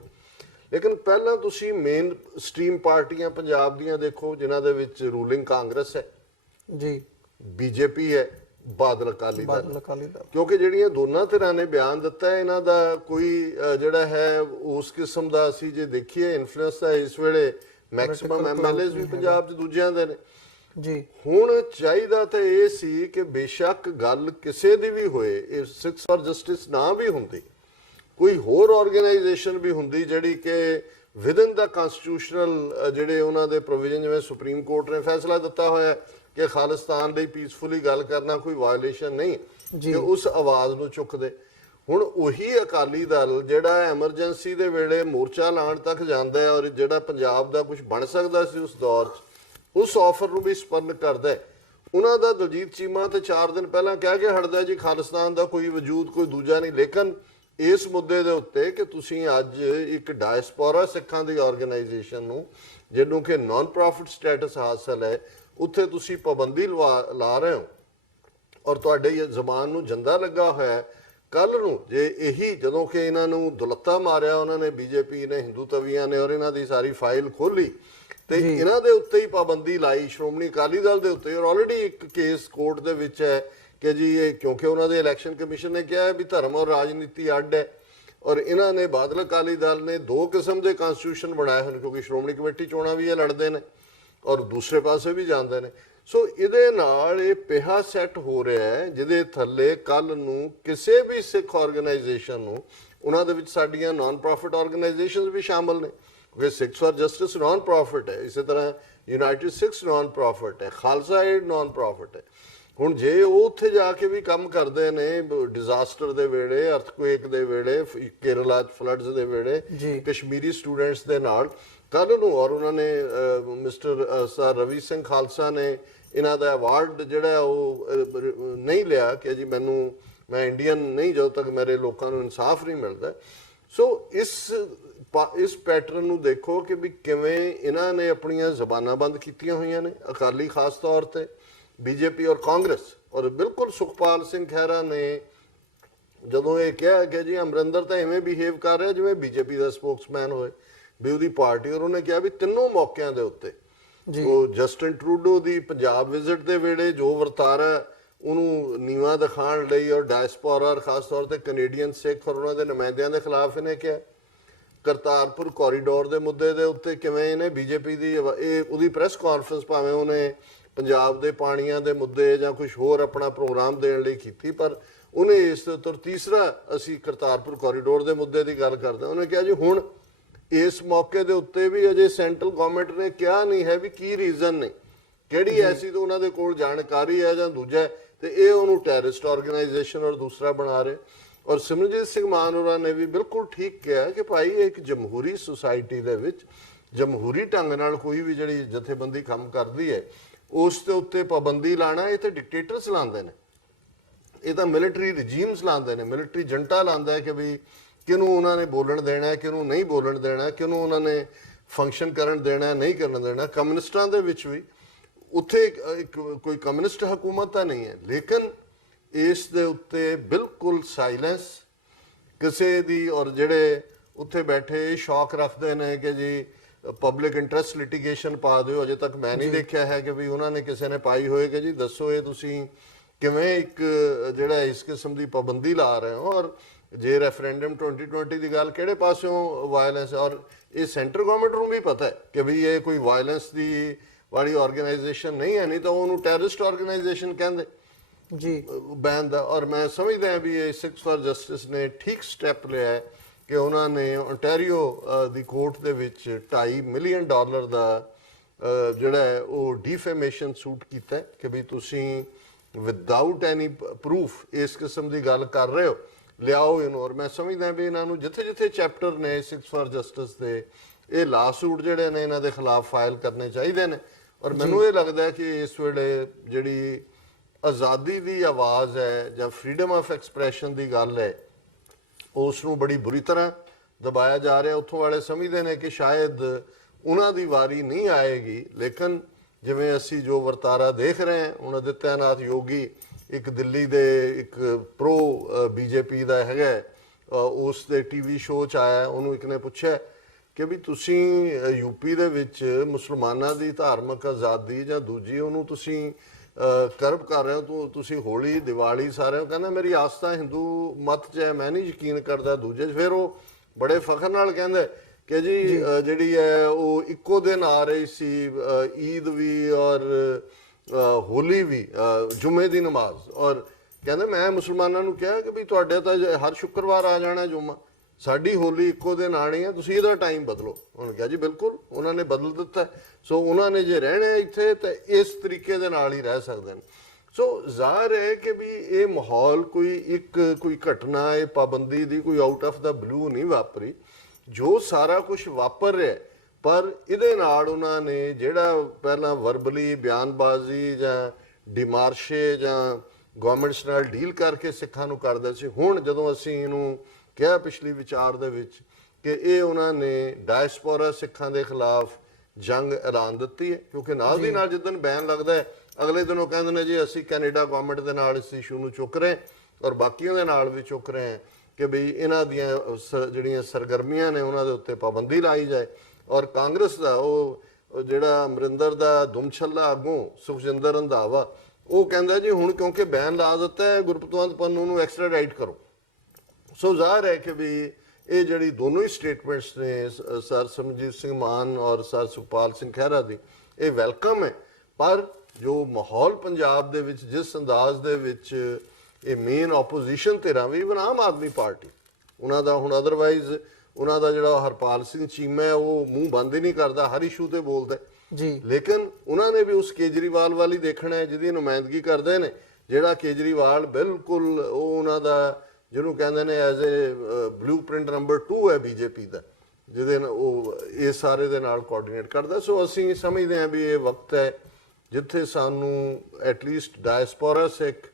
ਲੇਕਿਨ ਪਹਿਲਾਂ ਤੁਸੀਂ ਮੇਨ ਸਟ੍ਰੀਮ ਪਾਰਟੀਆਂ ਪੰਜਾਬ ਦੀਆਂ ਦੇਖੋ ਜਿਨ੍ਹਾਂ ਦੇ ਵਿੱਚ ਰੂਲਿੰਗ ਕਾਂਗਰਸ ਹੈ ਜੀ BJP ਹੈ ਬਾਦਲ ਅਕਾਲੀ ਦਲ ਕਿਉਂਕਿ ਜਿਹੜੀਆਂ ਦੋਨਾਂ ਧਿਰਾਂ ਨੇ ਬਿਆਨ ਦਿੱਤਾ ਇਹਨਾਂ ਦਾ ਕੋਈ ਜਿਹੜਾ ਹੈ ਉਸ ਕਿਸਮ ਦਾ ਅਸੀਂ ਜੇ ਦੇਖੀਏ ਇਨਫਲੂਐਂਸ ਤਾਂ ਇਸ ਵੇਲੇ ਮੈਕਸਿਮਮ MLAs ਵੀ ਪੰਜਾਬ 'ਚ ਦੂਜਿਆਂ ਦੇ ਨੇ ਜੀ ਹੁਣ ਚਾਹੀਦਾ ਤਾਂ ਇਹ ਸੀ ਕਿ ਬੇਸ਼ੱਕ ਗੱਲ ਕਿਸੇ ਦੀ ਵੀ ਹੋਏ ਇਹ ਸਿੱਖਸ ਫਾਰ ਜਸਟਿਸ ਨਾ ਵੀ ਹੁੰਦੀ ਕੋਈ ਹੋਰ ਆਰਗੇਨਾਈਜੇਸ਼ਨ ਵੀ ਹੁੰਦੀ ਜਿਹੜੀ ਕਿ ਵਿਦਨ ਦਾ ਕਨਸਟੀਟਿਊਸ਼ਨਲ ਜਿਹੜੇ ਉਹਨਾਂ ਦੇ ਪ੍ਰੋਵੀਜ਼ਨ ਜਿਵੇਂ ਸੁਪਰੀਮ ਕੋਰਟ ਨੇ ਫੈਸਲਾ ਦਿੱਤਾ ਹੋਇਆ ਕਿ ਖਾਲਿਸਤਾਨ ਲਈ ਪੀਸਫੁਲੀ ਗੱਲ ਕਰਨਾ ਕੋਈ ਵਾਇਓਲੇਸ਼ਨ ਨਹੀਂ ਕਿ ਉਸ ਆਵਾਜ਼ ਨੂੰ ਚੁੱਕਦੇ ਹੁਣ ਉਹੀ ਅਕਾਲੀ ਦਲ ਜਿਹੜਾ ਐਮਰਜੈਂਸੀ ਦੇ ਵੇਲੇ ਮੋਰਚਾ ਲਾਉਣ ਤੱਕ ਜਾਂਦਾ ਹੈ ਔਰ ਜਿਹੜਾ ਪੰਜਾਬ ਦਾ ਕੁਝ ਬਣ ਸਕਦਾ ਸੀ ਉਸ ਦੌਰ 'ਚ ਉਸ ਆਫਰ ਨੂੰ ਵੀ ਸਪਰਨ ਕਰਦਾ ਉਹਨਾਂ ਦਾ ਦਲਜੀਤ ਚੀਮਾ ਤੇ 4 ਦਿਨ ਪਹਿਲਾਂ ਕਹਿ ਕੇ ਹਟਦਾ ਜੀ ਖਾਲਿਸਤਾਨ ਦਾ ਕੋਈ ਵਜੂਦ ਕੋਈ ਦੂਜਾ ਨਹੀਂ ਲੇਕਿਨ ਇਸ ਮੁੱਦੇ ਦੇ ਉੱਤੇ ਕਿ ਤੁਸੀਂ ਅੱਜ ਇੱਕ ਡਾਇਸਪੋਰਾ ਸਿੱਖਾਂ ਦੀ ਆਰਗੇਨਾਈਜੇਸ਼ਨ ਨੂੰ ਜਿਹਨੂੰ ਕਿ ਨਾਨ ਪ੍ਰੋਫਿਟ ਸਟੇਟਸ ਹਾਸਲ ਹੈ ਉੱਥੇ ਤੁਸੀਂ ਪਾਬੰਦੀ ਲਾ ਰਹੇ ਹੋ ਔਰ ਤੁਹਾਡੇ ਜ਼ਬਾਨ ਨੂੰ ਜੰਦਾ ਲੱਗਾ ਹੋਇਆ ਕੱਲ ਨੂੰ ਜੇ ਇਹੀ ਜਦੋਂ ਕਿ ਇਹਨਾਂ ਨੂੰ ਦੁਲੱਤਾ ਮਾਰਿਆ ਉਹਨਾਂ ਨੇ BJP ਨੇ ਹਿੰਦੂਤਵੀਆਂ ਨੇ ਔਰ ਇਹਨਾਂ ਦੀ ਸਾਰੀ ਫਾਈਲ ਖੋਲੀ ਤੇ ਇਹਨਾਂ ਦੇ ਉੱਤੇ ਹੀ ਪਾਬੰਦੀ ਲਾਈ ਸ਼੍ਰੋਮਣੀ ਅਕਾਲੀ ਦਲ ਦੇ ਉੱਤੇ ਔਰ ਆਲਰੇਡੀ ਇੱਕ ਕੇਸ ਕੋਰਟ ਦੇ ਵਿੱਚ ਹੈ ਕਿ ਜੀ ਇਹ ਕਿਉਂਕਿ ਉਹਨਾਂ ਦੇ ਇਲੈਕਸ਼ਨ ਕਮਿਸ਼ਨ ਨੇ ਕਿਹਾ ਹੈ ਵੀ ਧਰਮ ਔਰ ਰਾਜਨੀਤੀ ਅੱਡ ਹੈ ਔਰ ਇਹਨਾਂ ਨੇ ਬਾਦਲ ਅਕਾਲੀ ਦਲ ਨੇ ਦੋ ਕਿਸਮ ਦੇ ਕਨਸਟੀਟਿਊਸ਼ਨ ਬਣਾਏ ਹਨ ਕਿਉਂਕਿ ਸ਼੍ਰੋਮਣੀ ਕਮੇਟੀ ਚੋਣਾਂ ਵੀ ਇਹ ਲੜਦੇ ਨੇ ਔਰ ਦੂਸਰੇ ਪਾਸੇ ਵੀ ਜਾਂਦੇ ਨੇ ਸੋ ਇਹਦੇ ਨਾਲ ਇਹ ਪਿਹਾ ਸੈੱਟ ਹੋ ਰਿਹਾ ਹੈ ਜਿਹਦੇ ਥੱਲੇ ਕੱਲ ਨੂੰ ਕਿਸੇ ਵੀ ਸਿੱਖ ਆਰਗੇਨਾਈਜੇਸ਼ਨ ਨੂੰ ਉਹਨਾਂ ਦੇ ਵਿੱਚ ਸਾਡੀਆਂ ਨਾਨ ਪ੍ਰੋਫਿਟ ਆਰਗੇਨਾਈਜੇਸ਼ਨਸ ਵੀ ਸ਼ਾਮਲ ਨੇ ਕਿਉਂਕਿ Sikhs for justice non profit ਹੈ ਇਸੇ ਤਰ੍ਹਾਂ ਯੂਨਾਈਟਿਡ ਸਿੱਖਸ ਨਾਨ ਪ੍ਰੋਫਿਟ ਹੈ ਖਾਲਸਾ ਏਡ ਨਾਨ ਪ੍ਰੋਫਿਟ ਹੈ ਹੁਣ ਜੇ ਉਹ ਉੱਥੇ ਜਾ ਕੇ ਵੀ ਕੰਮ ਕਰਦੇ ਨੇ ਡਿਜ਼ਾਸਟਰ ਦੇ ਵੇਲੇ ਅਰਥਕੁਏਕ ਦੇ ਵੇਲੇ ਕੇਰਲਾ ਫਲੱਡਸ ਦੇ ਵੇਲੇ ਕਸ਼ਮੀਰੀ ਸਟੂਡੈਂਟਸ ਦੇ ਨਾਲ ਕੱਲ ਨੂੰ ਔਰ ਉਹਨਾਂ ਨੇ ਮਿਸਟਰ ਸਰ ਰਵੀ ਸਿੰਘ ਖਾਲਸਾ ਨੇ ਇਹਨਾਂ ਦਾ ਅਵਾਰਡ ਜਿਹੜਾ ਉਹ ਨਹੀਂ ਲਿਆ ਕਿ ਜੀ ਮੈਨੂੰ ਮੈਂ ਇੰਡੀਅਨ ਨਹੀਂ ਜਦੋਂ ਤੱਕ ਮੇਰੇ ਲੋਕਾਂ ਨੂੰ ਇਨਸਾਫ ਨਹੀਂ ਮਿਲਦਾ। ਸੋ ਇਸ ਪੈਟਰਨ ਨੂੰ ਦੇਖੋ ਕਿ ਵੀ ਕਿਵੇਂ ਇਹਨਾਂ ਨੇ ਆਪਣੀਆਂ ਜ਼ਬਾਨਾਂ ਬੰਦ ਕੀਤੀਆਂ ਹੋਈਆਂ ਨੇ, ਅਕਾਲੀ ਖਾਸ ਤੌਰ ਤੇ, ਬੀਜੇਪੀ ਔਰ ਕਾਂਗਰਸ। ਔਰ ਬਿਲਕੁਲ ਸੁਖਪਾਲ ਸਿੰਘ ਖਹਿਰਾ ਨੇ ਜਦੋਂ ਇਹ ਕਿਹਾ ਕਿ ਜੀ ਅਮਰਿੰਦਰ ਤਾਂ ਐਵੇਂ ਬਿਹੇਵ ਕਰ ਰਿਹਾ ਜਿਵੇਂ ਬੀਜੇਪੀ ਦਾ ਸਪੋਕਸਮੈਨ ਹੋਏ ਵੀ ਉਹਦੀ ਪਾਰਟੀ, ਔਰ ਉਹਨੇ ਕਿਹਾ ਵੀ ਤਿੰਨੋਂ ਮੌਕਿਆਂ ਦੇ ਉੱਤੇ ਉਹ ਜਸਟਿਨ ਟਰੂਡੋ ਦੀ ਪੰਜਾਬ ਵਿਜ਼ਿਟ ਦੇ ਵੇਲੇ ਜੋ ਵਰਤਾਰਾ ਉਹਨੂੰ ਨੀਵਾਂ ਦਿਖਾਉਣ ਲਈ, ਔਰ ਡਾਇਸਪੋਰਾ ਔਰ ਖਾਸ ਤੌਰ ਤੇ ਕੈਨੇਡੀਅਨ ਸਿੱਖ ਔਰ ਉਹਨਾਂ ਦੇ ਨੁਮਾਇੰਦਿਆਂ ਦੇ ਖਿਲਾਫ ਇਹਨੇ ਕਿਹਾ। ਕਰਤਾਰਪੁਰ ਕੋਰੀਡੋਰ ਦੇ ਮੁੱਦੇ ਦੇ ਉੱਤੇ ਕਿਵੇਂ ਇਹਨੇ ਬੀਜੇਪੀ ਦੀ ਉਹਦੀ ਪ੍ਰੈਸ ਕਾਨਫਰੰਸ ਭਾਵੇਂ ਉਹਨੇ ਪੰਜਾਬ ਦੇ ਪਾਣੀਆਂ ਦੇ ਮੁੱਦੇ ਜਾਂ ਕੁਝ ਹੋਰ ਆਪਣਾ ਪ੍ਰੋਗਰਾਮ ਦੇਣ ਲਈ ਕੀਤੀ, ਪਰ ਉਹਨੇ ਇਸ ਦੇ ਉੱਤੇ ਤੀਸਰਾ ਅਸੀਂ ਕਰਤਾਰਪੁਰ ਕੋਰੀਡੋਰ ਦੇ ਮੁੱਦੇ ਦੀ ਗੱਲ ਕਰਦੇ, ਉਹਨੇ ਕਿਹਾ ਜੀ ਹੁਣ ਇਸ ਮੌਕੇ ਦੇ ਉੱਤੇ ਵੀ ਅਜੇ ਸੈਂਟਰਲ ਗਵਰਨਮੈਂਟ ਨੇ ਕਿਹਾ ਨਹੀਂ ਹੈ ਵੀ ਕੀ ਰੀਜ਼ਨ ਨੇ, ਕਿਹੜੀ ਐਸੀ ਤਾਂ ਉਹਨਾਂ ਦੇ ਕੋਲ ਜਾਣਕਾਰੀ ਹੈ ਜਾਂ ਦੂਜਾ, ਤੇ ਇਹ ਉਹਨੂੰ ਟੈਰਰਿਸਟ ਆਰਗੇਨਾਈਜੇਸ਼ਨ ਔਰ ਦੂਸਰਾ ਬਣਾ ਰਹੇ। ਔਰ ਸਿਮਰਜੀਤ ਸਿੰਘ ਮਾਨ ਹੋਰਾਂ ਨੇ ਵੀ ਬਿਲਕੁਲ ਠੀਕ ਕਿਹਾ ਕਿ ਭਾਈ ਇੱਕ ਜਮਹੂਰੀ ਸੁਸਾਇਟੀ ਦੇ ਵਿੱਚ ਜਮਹੂਰੀ ਢੰਗ ਨਾਲ ਕੋਈ ਵੀ ਜਿਹੜੀ ਜਥੇਬੰਦੀ ਕੰਮ ਕਰਦੀ ਹੈ ਉਸ ਦੇ ਉੱਤੇ ਪਾਬੰਦੀ ਲਾਣਾ, ਇਹ ਤਾਂ ਡਿਕਟੇਟਰਸ ਲਾਉਂਦੇ ਨੇ, ਇਹ ਤਾਂ ਮਿਲਟਰੀ ਰਜੀਮਸ ਲਾਉਂਦੇ ਨੇ, ਮਿਲਟਰੀ ਜੰਟਾ ਲਾਉਂਦਾ ਹੈ ਕਿ ਵੀ ਕਿਹਨੂੰ ਉਹਨਾਂ ਨੇ ਬੋਲਣ ਦੇਣਾ, ਕਿਹਨੂੰ ਨਹੀਂ ਬੋਲਣ ਦੇਣਾ, ਕਿਹਨੂੰ ਉਹਨਾਂ ਨੇ ਫੰਕਸ਼ਨ ਕਰਨ ਦੇਣਾ, ਨਹੀਂ ਕਰਨ ਦੇਣਾ। ਕਮਿਊਨਿਸਟਾਂ ਦੇ ਵਿੱਚ ਵੀ ਉੱਥੇ ਕੋਈ ਕਮਿਊਨਿਸਟ ਹਕੂਮਤ ਤਾਂ ਨਹੀਂ ਹੈ, ਲੇਕਿਨ ਇਸ ਦੇ ਉੱਤੇ ਬਿਲਕੁਲ ਸਾਇਲੈਂਸ ਕਿਸੇ ਦੀ। ਔਰ ਜਿਹੜੇ ਉੱਥੇ ਬੈਠੇ ਸ਼ੌਕ ਰੱਖਦੇ ਨੇ ਕਿ ਜੀ ਪਬਲਿਕ ਇੰਟਰਸਟ ਲਿਟੀਗੇਸ਼ਨ ਪਾ ਦਿਓ, ਅਜੇ ਤੱਕ ਮੈਂ ਨਹੀਂ ਦੇਖਿਆ ਹੈ ਕਿ ਵੀ ਉਹਨਾਂ ਨੇ ਕਿਸੇ ਨੇ ਪਾਈ ਹੋਏ ਕਿ ਜੀ ਦੱਸੋ ਇਹ ਤੁਸੀਂ ਕਿਵੇਂ ਇੱਕ ਜਿਹੜਾ ਇਸ ਕਿਸਮ ਦੀ ਪਾਬੰਦੀ ਲਾ ਰਹੇ ਹੋ। ਔਰ ਜੇ ਰੈਫਰੈਂਡਮ 2020 ਦੀ ਗੱਲ ਕਿਹੜੇ ਪਾਸਿਓਂ ਵਾਇਲੈਂਸ, ਔਰ ਇਹ ਸੈਂਟਰ ਗਵਰਨਮੈਂਟ ਨੂੰ ਵੀ ਪਤਾ ਹੈ ਕਿ ਵੀ ਇਹ ਕੋਈ ਵਾਇਲੈਂਸ ਦੀ ਵਾਲੀ ਆਰਗੇਨਾਈਜੇਸ਼ਨ ਨਹੀਂ ਹੈ, ਨਹੀਂ ਤਾਂ ਉਹਨੂੰ ਟੈਰਰਿਸਟ ਆਰਗੇਨਾਈਜੇਸ਼ਨ ਕਹਿੰਦੇ ਜੀ ਬੈਨ ਦਾ। ਔਰ ਮੈਂ ਸਮਝਦਾ ਵੀ ਇਹ ਸਿਕਸ ਫਾਰ ਜਸਟਿਸ ਨੇ ਠੀਕ ਸਟੈਪ ਲਿਆ ਹੈ ਕਿ ਉਹਨਾਂ ਨੇ ontario ਦੀ ਕੋਰਟ ਦੇ ਵਿੱਚ $2.5 ਮਿਲੀਅਨ ਦਾ ਜਿਹੜਾ ਹੈ ਉਹ ਡਿਫੇਮੇਸ਼ਨ ਸੂਟ ਕੀਤਾ ਕਿ ਵੀ ਤੁਸੀਂ ਵਿਦਆਊਟ ਐਨੀ ਪ੍ਰੂਫ ਇਸ ਕਿਸਮ ਦੀ ਗੱਲ ਕਰ ਰਹੇ ਹੋ, ਲਿਆਓ ਇਹਨੂੰ। ਔਰ ਮੈਂ ਸਮਝਦਾ ਵੀ ਇਹਨਾਂ ਨੂੰ ਜਿੱਥੇ ਜਿੱਥੇ ਚੈਪਟਰ ਨੇ ਸਿਕਸ ਫਾਰ ਜਸਟਿਸ ਦੇ, ਇਹ ਲਾ ਸੂਟ ਜਿਹੜੇ ਨੇ ਇਹਨਾਂ ਦੇ ਖਿਲਾਫ ਫਾਈਲ ਕਰਨੇ ਚਾਹੀਦੇ ਨੇ। ਔਰ ਮੈਨੂੰ ਇਹ ਲੱਗਦਾ ਕਿ ਇਸ ਵੇਲੇ ਜਿਹੜੀ ਆਜ਼ਾਦੀ ਦੀ ਆਵਾਜ਼ ਹੈ ਜਾਂ ਫਰੀडम ਆਫ ਐਕਸਪ੍ਰੈਸ਼ਨ ਦੀ ਗੱਲ ਹੈ ਉਸ ਨੂੰ ਬੜੀ ਬੁਰੀ ਤਰ੍ਹਾਂ ਦਬਾਇਆ ਜਾ ਰਿਹਾ। ਉੱਥੋਂ ਵਾਲੇ ਸਮਝਦੇ ਨੇ ਕਿ ਸ਼ਾਇਦ ਉਹਨਾਂ ਦੀ ਵਾਰੀ ਨਹੀਂ ਆਏਗੀ, ਲੇਕਿਨ ਜਿਵੇਂ ਅਸੀਂ ਜੋ ਵਰਤਾਰਾ ਦੇਖ ਰਹੇ ਹਾਂ ਹੁਣ, ਆਦਿੱਤਿਆਨਾਥ ਯੋਗੀ ਇੱਕ ਦਿੱਲੀ ਦੇ ਇੱਕ ਪ੍ਰੋ ਬੀਜੇਪੀ ਦਾ ਹੈਗਾ, ਉਸ ਦੇ ਟੀਵੀ ਸ਼ੋਅ 'ਚ ਆਇਆ, ਉਹਨੂੰ ਇੱਕ ਨੇ ਪੁੱਛਿਆ ਕਿ ਵੀ ਤੁਸੀਂ ਯੂਪੀ ਦੇ ਵਿੱਚ ਮੁਸਲਮਾਨਾਂ ਦੀ ਧਾਰਮਿਕ ਆਜ਼ਾਦੀ ਜਾਂ ਦੂਜੀ ਉਹਨੂੰ ਤੁਸੀਂ ਕਰਬ ਕਰ ਰਹੇ ਹੋ, ਤੁਸੀਂ ਹੋਲੀ ਦੀਵਾਲੀ ਸਾਰਿਆਂ, ਕਹਿੰਦਾ ਮੇਰੀ ਆਸਥਾ ਹਿੰਦੂ ਮਤ 'ਚ ਹੈ, ਮੈਂ ਨਹੀਂ ਯਕੀਨ ਕਰਦਾ ਦੂਜੇ 'ਚ। ਫਿਰ ਉਹ ਬੜੇ ਫਖਰ ਨਾਲ ਕਹਿੰਦਾ ਕਿ ਜੀ ਜਿਹੜੀ ਹੈ ਉਹ ਇੱਕੋ ਦਿਨ ਆ ਰਹੀ ਸੀ, ਈਦ ਵੀ ਔਰ ਹੋਲੀ ਵੀ, ਜੁਮੇ ਦੀ ਨਮਾਜ਼, ਔਰ ਕਹਿੰਦਾ ਮੈਂ ਮੁਸਲਮਾਨਾਂ ਨੂੰ ਕਿਹਾ ਕਿ ਵੀ ਤੁਹਾਡੇ ਤਾਂ ਹਰ ਸ਼ੁੱਕਰਵਾਰ ਆ ਜਾਣਾ ਜੁਮਾ, ਸਾਡੀ ਹੋਲੀ ਇੱਕੋ ਦਿਨ ਆਣੀ ਹੈ, ਤੁਸੀਂ ਇਹਦਾ ਟਾਈਮ ਬਦਲੋ। ਉਹਨੇ ਕਿਹਾ ਜੀ ਬਿਲਕੁਲ, ਉਹਨਾਂ ਨੇ ਬਦਲ ਦਿੱਤਾ। ਸੋ ਉਹਨਾਂ ਨੇ ਜੇ ਰਹਿਣਾ ਇੱਥੇ ਤਾਂ ਇਸ ਤਰੀਕੇ ਦੇ ਨਾਲ ਹੀ ਰਹਿ ਸਕਦੇ ਨੇ। ਸੋ ਜ਼ਾਹਰ ਹੈ ਕਿ ਵੀ ਇਹ ਮਾਹੌਲ ਕੋਈ ਘਟਨਾ, ਇਹ ਪਾਬੰਦੀ ਦੀ ਕੋਈ ਆਊਟ ਆਫ ਦਾ ਬਲੂ ਨਹੀਂ ਵਾਪਰੀ, ਜੋ ਸਾਰਾ ਕੁਝ ਵਾਪਰ ਰਿਹਾ। ਪਰ ਇਹਦੇ ਨਾਲ ਉਹਨਾਂ ਨੇ ਜਿਹੜਾ ਪਹਿਲਾਂ ਵਰਬਲੀ ਬਿਆਨਬਾਜ਼ੀ ਜਾਂ ਡਿਮਾਰਸ਼ੇ ਜਾਂ ਗਵਰਨਮੈਂਟਸ ਨਾਲ ਡੀਲ ਕਰਕੇ ਸਿੱਖਾਂ ਨੂੰ ਕਰਦੇ ਸੀ, ਹੁਣ ਜਦੋਂ ਅਸੀਂ ਇਹਨੂੰ ਕਿਹਾ ਪਿਛਲੀ ਵਿਚਾਰ ਦੇ ਵਿੱਚ ਕਿ ਇਹ ਉਹਨਾਂ ਨੇ ਡਾਇਸਪੋਰਾ ਸਿੱਖਾਂ ਦੇ ਖਿਲਾਫ ਜੰਗ ਐਲਾਨ ਦਿੱਤੀ ਹੈ, ਕਿਉਂਕਿ ਨਾਲ ਦੀ ਨਾਲ ਜਿੱਦਣ ਬੈਨ ਲੱਗਦਾ ਹੈ ਅਗਲੇ ਦਿਨ ਉਹ ਕਹਿੰਦੇ ਨੇ ਜੀ ਅਸੀਂ ਕੈਨੇਡਾ ਗਵਰਨਮੈਂਟ ਦੇ ਨਾਲ ਇਸ ਇਸ਼ੂ ਨੂੰ ਚੁੱਕ ਰਹੇ ਔਰ ਬਾਕੀਆਂ ਦੇ ਨਾਲ ਵੀ ਚੁੱਕ ਰਹੇ ਹਾਂ ਕਿ ਬਈ ਇਹਨਾਂ ਦੀਆਂ ਜਿਹੜੀਆਂ ਸਰਗਰਮੀਆਂ ਨੇ ਉਹਨਾਂ ਦੇ ਉੱਤੇ ਪਾਬੰਦੀ ਲਾਈ ਜਾਏ। ਔਰ ਕਾਂਗਰਸ ਦਾ ਉਹ ਜਿਹੜਾ ਅਮਰਿੰਦਰ ਦਾ ਦੁਮਛੱਲਾ ਆਗੂ ਸੁਖਜਿੰਦਰ ਰੰਧਾਵਾ, ਉਹ ਕਹਿੰਦਾ ਜੀ ਹੁਣ ਕਿਉਂਕਿ ਬੈਨ ਲਾ ਦਿੱਤਾ ਹੈ ਗੁਰਪਤਵੰਤ ਪੰਨੂ ਨੂੰ ਐਕਸਟ੍ਰਾਡਾਈਟ ਕਰੋ। ਸੋ ਜ਼ਾਹਰ ਹੈ ਕਿ ਵੀ ਇਹ ਜਿਹੜੀ ਦੋਨੋਂ ਹੀ ਸਟੇਟਮੈਂਟਸ ਨੇ ਸਰ ਸਿਮਰਜੀਤ ਸਿੰਘ ਮਾਨ ਔਰ ਸਰ ਸੁਖਪਾਲ ਸਿੰਘ ਖਹਿਰਾ ਦੀ, ਇਹ ਵੈਲਕਮ ਹੈ। ਪਰ ਜੋ ਮਾਹੌਲ ਪੰਜਾਬ ਦੇ ਵਿੱਚ ਜਿਸ ਅੰਦਾਜ਼ ਦੇ ਵਿੱਚ ਇਹ ਮੇਨ ਆਪੋਜੀਸ਼ਨ ਧਿਰਾਂ ਵੀ, ਆਮ ਆਦਮੀ ਪਾਰਟੀ ਉਹਨਾਂ ਦਾ ਹੁਣ ਅਦਰਵਾਈਜ਼ ਉਹਨਾਂ ਦਾ ਜਿਹੜਾ ਹਰਪਾਲ ਸਿੰਘ ਚੀਮਾ ਹੈ ਉਹ ਮੂੰਹ ਬੰਦ ਹੀ ਨਹੀਂ ਕਰਦਾ, ਹਰ ਇਸ਼ੂ ਤੇ ਬੋਲਦਾ ਜੀ, ਲੇਕਿਨ ਉਹਨਾਂ ਨੇ ਵੀ ਉਸ ਕੇਜਰੀਵਾਲ ਵਾਲੀ ਦੇਖਣਾ ਹੈ ਜਿਹਦੀ ਨੁਮਾਇੰਦਗੀ ਕਰਦੇ ਨੇ, ਜਿਹੜਾ ਕੇਜਰੀਵਾਲ ਬਿਲਕੁਲ ਉਹ ਉਹਨਾਂ ਦਾ ਜਿਹਨੂੰ ਕਹਿੰਦੇ ਨੇ ਐਜ਼ ਏ ਬਲੂਪ੍ਰਿੰਟ ਨੰਬਰ 2 ਹੈ ਬੀਜੇਪੀ ਦਾ, ਜਿਹਦੇ ਨਾਲ ਉਹ ਇਹ ਸਾਰੇ ਦੇ ਨਾਲ ਕੋਆਰਡੀਨੇਟ ਕਰਦਾ। ਸੋ ਅਸੀਂ ਸਮਝਦੇ ਹਾਂ ਵੀ ਇਹ ਵਕਤ ਹੈ ਜਿੱਥੇ ਸਾਨੂੰ ਐਟਲੀਸਟ ਡਾਇਸਪੋਰਾ ਸਿੱਖ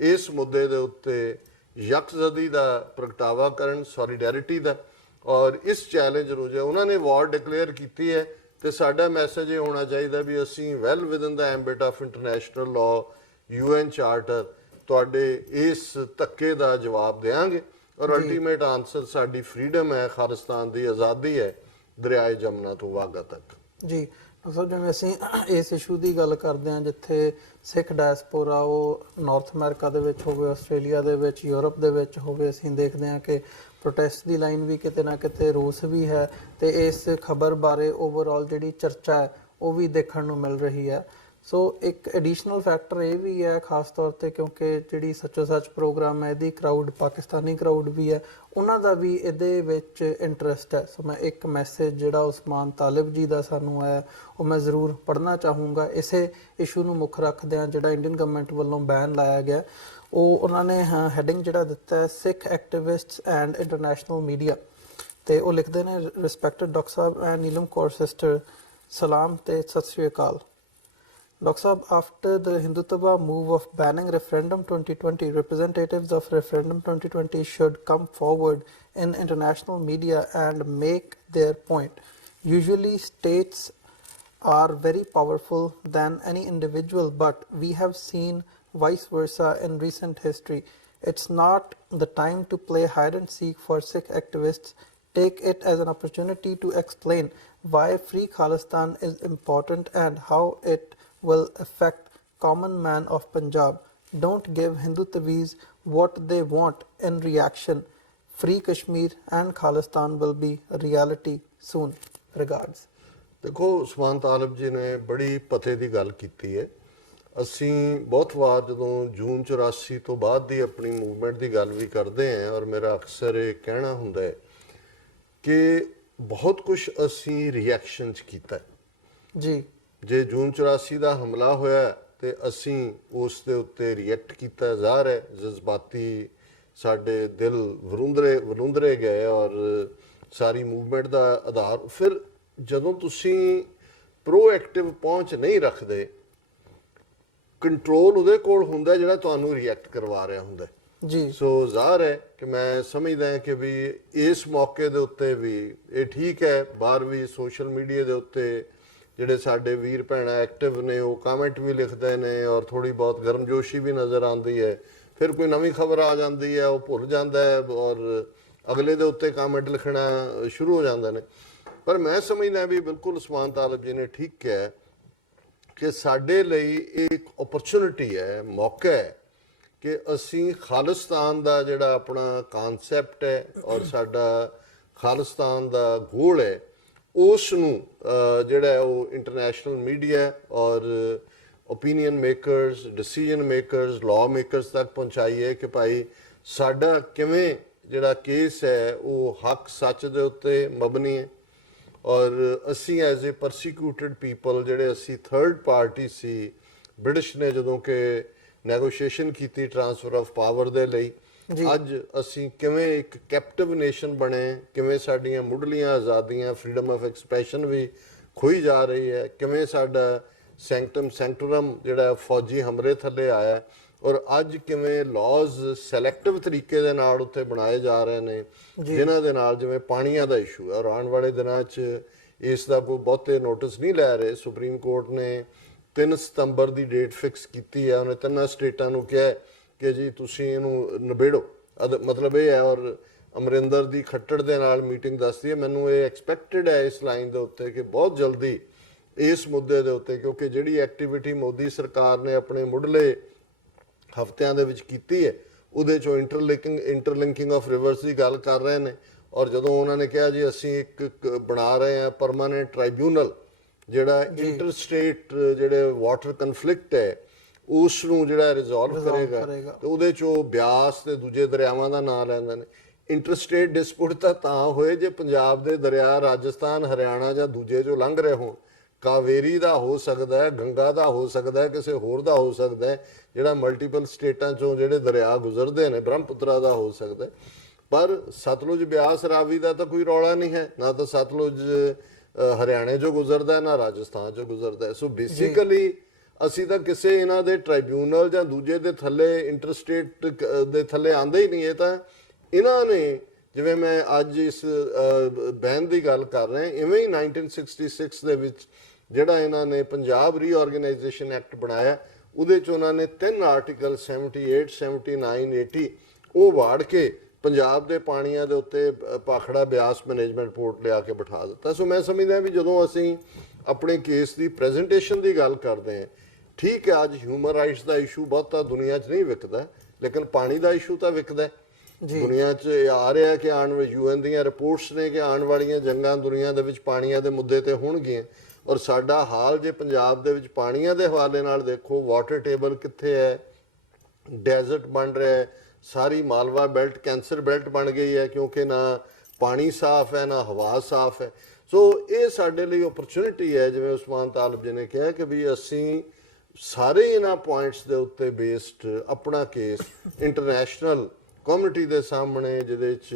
ਇਸ ਮੁੱਦੇ ਦੇ ਉੱਤੇ ਯਕਜ਼ਦੀ ਦਾ ਪ੍ਰਗਟਾਵਾ ਕਰਨ, ਸੋਲੀਡੈਰਿਟੀ ਦਾ। ਔਰ ਇਸ ਚੈਲੰਜ ਨੂੰ ਜੇ ਉਹਨਾਂ ਨੇ ਵਾਰ ਡਿਕਲੇਅਰ ਕੀਤੀ ਹੈ ਤੇ ਸਾਡਾ ਮੈਸੇਜ ਇਹ ਹੋਣਾ ਚਾਹੀਦਾ ਵੀ ਅਸੀਂ well within the ambit of international law, UN charter ਤੁਹਾਡੇ ਇਸ ਧੱਕੇ ਦਾ ਜਵਾਬ ਦੇਵਾਂਗੇ। ਔਰ ਅਲਟੀਮੇਟ ਆਨਸਰ ਸਾਡੀ ਫਰੀडम ਹੈ, ਖਾਲਿਸਤਾਨ ਦੀ ਆਜ਼ਾਦੀ ਹੈ ਦਰਿਆਏ ਜਮਨਾ ਤੋਂ ਵਾਗਾ ਤੱਕ। ਜੀ ਸੋ ਜਿਵੇਂ ਅਸੀਂ ਇਸ ਇਸ਼ੂ ਦੀ ਗੱਲ ਕਰਦੇ ਹਾਂ ਜਿੱਥੇ ਸਿੱਖ ਡਾਇਸਪੋਰਾ ਉਹ ਨਾਰਥ ਅਮਰੀਕਾ ਦੇ ਵਿੱਚ ਹੋਵੇ, ਆਸਟ੍ਰੇਲੀਆ ਦੇ ਵਿੱਚ, ਯੂਰਪ ਦੇ ਵਿੱਚ ਹੋਵੇ, ਅਸੀਂ ਦੇਖਦੇ ਹਾਂ ਕਿ ਪ੍ਰੋਟੈਸਟ ਦੀ ਲਾਈਨ ਵੀ ਕਿਤੇ ਨਾ ਕਿਤੇ ਰੋਸ ਵੀ ਹੈ ਤੇ ਇਸ ਖਬਰ ਬਾਰੇ ਓਵਰਆਲ ਜਿਹੜੀ ਚਰਚਾ ਹੈ ਉਹ ਵੀ ਦੇਖਣ ਨੂੰ ਮਿਲ ਰਹੀ ਹੈ। ਸੋ ਇੱਕ ਐਡੀਸ਼ਨਲ ਫੈਕਟਰ ਇਹ ਵੀ ਹੈ ਖਾਸ ਤੌਰ ਤੇ ਕਿਉਂਕਿ ਜਿਹੜੀ ਸੱਚੋ ਸੱਚ ਪ੍ਰੋਗਰਾਮ ਹੈ ਇਹਦੀ ਕਰਾਊਡ ਪਾਕਿਸਤਾਨੀ ਕਰਾਊਡ ਵੀ ਹੈ, ਉਹਨਾਂ ਦਾ ਵੀ ਇਹਦੇ ਵਿੱਚ ਇੰਟਰਸਟ ਹੈ। ਸੋ ਮੈਂ ਇੱਕ ਮੈਸੇਜ ਜਿਹੜਾ ਉਸਮਾਨ ਤਾਲਿਬ ਜੀ ਦਾ ਸਾਨੂੰ ਆਇਆ ਉਹ ਮੈਂ ਜ਼ਰੂਰ ਪੜ੍ਹਨਾ ਚਾਹੂੰਗਾ ਇਸੇ ਇਸ਼ੂ ਨੂੰ ਮੁੱਖ ਰੱਖਦਿਆਂ। ਜਿਹੜਾ ਇੰਡੀਅਨ ਗਵਰਨਮੈਂਟ ਵੱਲੋਂ ਬੈਨ ਲਾਇਆ ਗਿਆ ਉਹ ਉਹਨਾਂ ਨੇ ਹੈਡਿੰਗ ਜਿਹੜਾ ਦਿੱਤਾ ਹੈ ਸਿੱਖ ਐਕਟਿਵਿਸਟਸ ਐਂਡ ਇੰਟਰਨੈਸ਼ਨਲ ਮੀਡੀਆ, ਤੇ ਉਹ ਲਿਖਦੇ ਨੇ respected doctor Sahib and Neelam Kaur sister, ਸਲਾਮ ਤੇ ਸਤਿ ਸ਼੍ਰੀ ਅਕਾਲ। Dr. Saab, after the Hindutva move of banning referendum 2020, representatives of referendum 2020 should come forward in international media and make their point. Usually states are very powerful than any individual, but we have seen vice versa in recent history. It's not the time to play hide and seek for Sikh activists. Take it as an opportunity to explain why Free Khalistan is important and how it will affect common man of Punjab. Don't give Hindutvis what they want in reaction. Free Kashmir and Khalistan will be a reality soon. Regards. ਦੇਖੋ ਉਸਮਾਨ ਤਾਲਿਬ ਜੀ ਨੇ ਬੜੀ ਪਤੇ ਦੀ ਗੱਲ ਕੀਤੀ ਹੈ। ਅਸੀਂ ਬਹੁਤ ਵਾਰ ਜਦੋਂ ਜੂਨ 84 ਤੋਂ ਬਾਅਦ ਦੀ ਆਪਣੀ ਮੂਵਮੈਂਟ ਦੀ ਗੱਲ ਵੀ ਕਰਦੇ ਹਾਂ ਔਰ ਮੇਰਾ ਅਕਸਰ ਇਹ ਕਹਿਣਾ ਹੁੰਦਾ ਹੈ ਕਿ ਬਹੁਤ ਕੁਝ ਅਸੀਂ ਰਿਐਕਸ਼ਨ 'ਚ ਕੀਤਾ ਜੀ। ਜੇ ਜੂਨ 84 ਦਾ ਹਮਲਾ ਹੋਇਆ ਤੇ ਅਸੀਂ ਉਸ ਦੇ ਉੱਤੇ ਰਿਐਕਟ ਕੀਤਾ, ਜ਼ਾਹਰ ਹੈ ਜਜ਼ਬਾਤੀ ਸਾਡੇ ਦਿਲ ਵਰੁੰਦਰੇ ਗਏ ਔਰ ਸਾਰੀ ਮੂਵਮੈਂਟ ਦਾ ਆਧਾਰ। ਫਿਰ ਜਦੋਂ ਤੁਸੀਂ ਪ੍ਰੋਐਕਟਿਵ ਪਹੁੰਚ ਨਹੀਂ ਰੱਖਦੇ, ਕੰਟਰੋਲ ਉਹਦੇ ਕੋਲ ਹੁੰਦਾ ਜਿਹੜਾ ਤੁਹਾਨੂੰ ਰਿਐਕਟ ਕਰਵਾ ਰਿਹਾ ਹੁੰਦਾ ਜੀ। ਸੋ ਜ਼ਾਹਰ ਹੈ ਕਿ ਮੈਂ ਸਮਝਦਾ ਹਾਂ ਕਿ ਵੀ ਇਸ ਮੌਕੇ ਦੇ ਉੱਤੇ ਵੀ ਇਹ ਠੀਕ ਹੈ, ਬਾਹਰ ਵੀ ਸੋਸ਼ਲ ਮੀਡੀਆ ਦੇ ਉੱਤੇ ਜਿਹੜੇ ਸਾਡੇ ਵੀਰ ਭੈਣਾਂ ਐਕਟਿਵ ਨੇ ਉਹ ਕਮੈਂਟ ਵੀ ਲਿਖਦੇ ਨੇ ਔਰ ਥੋੜੀ ਬਹੁਤ ਗਰਮਜੋਸ਼ੀ ਵੀ ਨਜ਼ਰ ਆਉਂਦੀ ਹੈ। ਫਿਰ ਕੋਈ ਨਵੀਂ ਖਬਰ ਆ ਜਾਂਦੀ ਹੈ ਉਹ ਭੁੱਲ ਜਾਂਦਾ ਹੈ ਔਰ ਅਗਲੇ ਦੇ ਉੱਤੇ ਕਮੈਂਟ ਲਿਖਣਾ ਸ਼ੁਰੂ ਹੋ ਜਾਂਦੇ ਨੇ। ਪਰ ਮੈਂ ਸਮਝਦਾ ਵੀ ਬਿਲਕੁਲ ਉਸਮਾਨ ਤਾਲਿਬ ਜੀ ਨੇ ਠੀਕ ਕਿਹਾ ਕਿ ਸਾਡੇ ਲਈ ਇੱਕ ਓਪਰਚੁਨਿਟੀ ਹੈ, ਮੌਕਾ ਹੈ ਕਿ ਅਸੀਂ ਖਾਲਿਸਤਾਨ ਦਾ ਜਿਹੜਾ ਆਪਣਾ ਕਨਸੈਪਟ ਹੈ ਔਰ ਸਾਡਾ ਖਾਲਿਸਤਾਨ ਦਾ ਗੋਲ ਹੈ ਉਸ ਨੂੰ ਜਿਹੜਾ ਉਹ ਇੰਟਰਨੈਸ਼ਨਲ ਮੀਡੀਆ ਔਰ opinion makers, decision makers, law makers ਤੱਕ ਪਹੁੰਚਾਈਏ ਕਿ ਭਾਈ ਸਾਡਾ ਕਿਵੇਂ ਜਿਹੜਾ ਕੇਸ ਹੈ ਉਹ ਹੱਕ ਸੱਚ ਦੇ ਉੱਤੇ ਮਬਨੀ ਹੈ। ਔਰ ਅਸੀਂ ਐਜ਼ ਏ ਪਰਸੀਕਿਊਟਡ ਪੀਪਲ ਜਿਹੜੇ ਅਸੀਂ ਥਰਡ ਪਾਰਟੀ ਸੀ, ਬ੍ਰਿਟਿਸ਼ ਨੇ ਜਦੋਂ ਕਿ ਨੈਗੋਸ਼ੀਏਸ਼ਨ ਕੀਤੀ ਟ੍ਰਾਂਸਫਰ ਆਫ ਪਾਵਰ ਦੇ ਲਈ, ਅੱਜ ਅਸੀਂ ਕਿਵੇਂ ਇੱਕ ਕੈਪਟਿਵ ਨੇਸ਼ਨ ਬਣੇ, ਕਿਵੇਂ ਸਾਡੀਆਂ ਮੁੱਢਲੀਆਂ ਆਜ਼ਾਦੀਆਂ ਫਰੀडम ਆਫ ਐਕਸਪ੍ਰੈਸ਼ਨ ਵੀ ਖੋਈ ਜਾ ਰਹੀ ਹੈ, ਕਿਵੇਂ ਸਾਡਾ ਸੈਂਕਟਰਮ ਜਿਹੜਾ ਫੌਜੀ ਹਮਲੇ ਥੱਲੇ ਆਇਆ ਔਰ ਅੱਜ ਕਿਵੇਂ ਲਾਜ਼ ਸੈਲੈਕਟਿਵ ਤਰੀਕੇ ਦੇ ਨਾਲ ਉੱਥੇ ਬਣਾਏ ਜਾ ਰਹੇ ਨੇ ਜਿਨ੍ਹਾਂ ਦੇ ਨਾਲ ਜਿਵੇਂ ਪਾਣੀਆਂ ਦਾ ਇਸ਼ੂ ਹੈ ਔਰ ਆਉਣ ਵਾਲੇ ਦਿਨਾਂ 'ਚ ਇਸ ਦਾ ਕੋਈ ਬਹੁਤੇ ਨੋਟਿਸ ਨਹੀਂ ਲੈ ਰਹੇ। ਸੁਪਰੀਮ ਕੋਰਟ ਨੇ 3 ਸਤੰਬਰ ਦੀ ਡੇਟ ਫਿਕਸ ਕੀਤੀ ਹੈ, ਉਹਨੇ 3 ਸਟੇਟਾਂ ਨੂੰ ਕਿਹਾ ਕਿ ਜੀ ਤੁਸੀਂ ਇਹਨੂੰ ਨਿਬੇੜੋ। ਮਤਲਬ ਇਹ ਹੈ ਔਰ ਅਮਰਿੰਦਰ ਦੀ ਖੱਟੜ ਦੇ ਨਾਲ ਮੀਟਿੰਗ ਦੱਸਦੀ ਹੈ, ਮੈਨੂੰ ਇਹ ਐਕਸਪੈਕਟਡ ਹੈ ਇਸ ਲਾਈਨ ਦੇ ਉੱਤੇ ਕਿ ਬਹੁਤ ਜਲਦੀ ਇਸ ਮੁੱਦੇ ਦੇ ਉੱਤੇ, ਕਿਉਂਕਿ ਜਿਹੜੀ ਐਕਟੀਵਿਟੀ ਮੋਦੀ ਸਰਕਾਰ ਨੇ ਆਪਣੇ ਮੁੱਢਲੇ ਹਫ਼ਤਿਆਂ ਦੇ ਵਿੱਚ ਕੀਤੀ ਹੈ ਉਹਦੇ 'ਚੋਂ ਇੰਟਰਲਿੰਕਿੰਗ ਆਫ ਰਿਵਰਸ ਦੀ ਗੱਲ ਕਰ ਰਹੇ ਨੇ ਔਰ ਜਦੋਂ ਉਹਨਾਂ ਨੇ ਕਿਹਾ ਜੀ ਅਸੀਂ ਇੱਕ ਬਣਾ ਰਹੇ ਹਾਂ ਪਰਮਾਨੈਂਟ ਟ੍ਰਾਈਬਿਊਨਲ ਜਿਹੜਾ ਇੰਟਰ ਸਟੇਟ ਜਿਹੜੇ ਵਾਟਰ ਕਨਫਲਿਕਟ ਹੈ ਉਸ ਨੂੰ ਜਿਹੜਾ ਰਿਜ਼ੋਲਵ ਕਰੇਗਾ ਤੇ ਉਹਦੇ 'ਚੋਂ ਬਿਆਸ ਤੇ ਦੂਜੇ ਦਰਿਆਵਾਂ ਦਾ ਨਾਂ ਲੈਂਦੇ ਨੇ। ਇੰਟਰਸਟੇਟ ਡਿਸਪਿਊਟ ਤਾਂ ਹੋਏ ਜੇ ਪੰਜਾਬ ਦੇ ਦਰਿਆ ਰਾਜਸਥਾਨ, ਹਰਿਆਣਾ ਜਾਂ ਦੂਜੇ 'ਚੋਂ ਲੰਘ ਰਹੇ ਹੋਣ। ਕਾਵੇਰੀ ਦਾ ਹੋ ਸਕਦਾ ਹੈ, ਗੰਗਾ ਦਾ ਹੋ ਸਕਦਾ ਹੈ, ਕਿਸੇ ਹੋਰ ਦਾ ਹੋ ਸਕਦਾ ਹੈ, ਜਿਹੜਾ ਮਲਟੀਪਲ ਸਟੇਟਾਂ 'ਚੋਂ ਜਿਹੜੇ ਦਰਿਆ ਗੁਜ਼ਰਦੇ ਨੇ, ਬ੍ਰਹਮਪੁੱਤਰਾ ਦਾ ਹੋ ਸਕਦਾ ਹੈ। ਪਰ ਸਤਲੁਜ, ਬਿਆਸ, ਰਾਵੀ ਦਾ ਤਾਂ ਕੋਈ ਰੌਲਾ ਨਹੀਂ ਹੈ, ਨਾ ਤਾਂ ਸਤਲੁਜ ਹਰਿਆਣੇ 'ਚੋਂ ਗੁਜ਼ਰਦਾ ਹੈ ਨਾ ਰਾਜਸਥਾਨ 'ਚੋਂ ਗੁਜ਼ਰਦਾ ਹੈ। ਸੋ ਬੇਸਿਕਲੀ ਅਸੀਂ ਤਾਂ ਕਿਸੇ ਇਹਨਾਂ ਦੇ ਟ੍ਰਾਈਬਿਊਨਲ ਜਾਂ ਦੂਜੇ ਦੇ ਥੱਲੇ ਇੰਟਰਸਟੇਟ ਦੇ ਥੱਲੇ ਆਂਦੇ ਹੀ ਨਹੀਂ। ਇਹ ਤਾਂ ਇਹਨਾਂ ਨੇ, ਜਿਵੇਂ ਮੈਂ ਅੱਜ ਇਸ ਬੈਨ ਦੀ ਗੱਲ ਕਰ ਰਿਹਾ, ਇਵੇਂ ਹੀ 1966 ਦੇ ਵਿੱਚ ਜਿਹੜਾ ਇਹਨਾਂ ਨੇ ਪੰਜਾਬ ਰੀਆਰਗੇਨਾਈਜੇਸ਼ਨ ਐਕਟ ਬਣਾਇਆ, ਉਹਦੇ 'ਚ ਉਹਨਾਂ ਨੇ 3 ਆਰਟੀਕਲ 78, 79, 80 ਉਹ ਵਾੜ ਕੇ ਪੰਜਾਬ ਦੇ ਪਾਣੀਆਂ ਦੇ ਉੱਤੇ ਭਾਖੜਾ ਬਿਆਸ ਮੈਨੇਜਮੈਂਟ ਬੋਰਡ ਲਿਆ ਕੇ ਬਿਠਾ ਦਿੱਤਾ। ਸੋ ਮੈਂ ਸਮਝਦਾ ਵੀ ਜਦੋਂ ਅਸੀਂ ਆਪਣੇ ਕੇਸ ਦੀ ਪ੍ਰੈਜੈਂਟੇਸ਼ਨ ਦੀ ਗੱਲ ਕਰਦੇ ਹਾਂ, ਠੀਕ ਹੈ ਅੱਜ ਹਿਊਮਨ ਰਾਈਟਸ ਦਾ ਇਸ਼ੂ ਬਹੁਤਾ ਦੁਨੀਆ 'ਚ ਨਹੀਂ ਵਿਕਦਾ, ਲੇਕਿਨ ਪਾਣੀ ਦਾ ਇਸ਼ੂ ਤਾਂ ਵਿਕਦਾ ਦੁਨੀਆ 'ਚ। ਆ ਰਿਹਾ ਕਿ ਆਉਣ ਵਾਲੀ UN ਦੀਆਂ ਰਿਪੋਰਟਸ ਨੇ ਕਿ ਆਉਣ ਵਾਲੀਆਂ ਜੰਗਾਂ ਦੁਨੀਆ ਦੇ ਵਿੱਚ ਪਾਣੀਆਂ ਦੇ ਮੁੱਦੇ ਤੇ ਹੋਣਗੀਆਂ। ਔਰ ਸਾਡਾ ਹਾਲ ਜੇ ਪੰਜਾਬ ਦੇ ਵਿੱਚ ਪਾਣੀਆਂ ਦੇ ਹਵਾਲੇ ਨਾਲ ਦੇਖੋ, ਵਾਟਰ ਟੇਬਲ ਕਿੱਥੇ ਹੈ, ਡੈਜ਼ਰਟ ਬਣ ਰਿਹਾ ਹੈ, ਸਾਰੀ ਮਾਲਵਾ ਬੈਲਟ ਕੈਂਸਰ ਬੈਲਟ ਬਣ ਗਈ ਹੈ ਕਿਉਂਕਿ ਨਾ ਪਾਣੀ ਸਾਫ਼ ਹੈ ਨਾ ਹਵਾ ਸਾਫ਼ ਹੈ। ਸੋ ਇਹ ਸਾਡੇ ਲਈ ਓਪਰਚੁਨਿਟੀ ਹੈ, ਜਿਵੇਂ ਉਸਮਾਨ ਤਾਲਿਬ ਜੀ ਨੇ ਕਿਹਾ ਕਿ ਵੀ ਅਸੀਂ ਸਾਰੇ ਇਹਨਾਂ ਪੁਆਇੰਟਸ ਦੇ ਉੱਤੇ ਬੇਸਡ ਆਪਣਾ ਕੇਸ ਇੰਟਰਨੈਸ਼ਨਲ ਕਮਿਊਨਿਟੀ ਦੇ ਸਾਹਮਣੇ, ਜਿਹਦੇ 'ਚ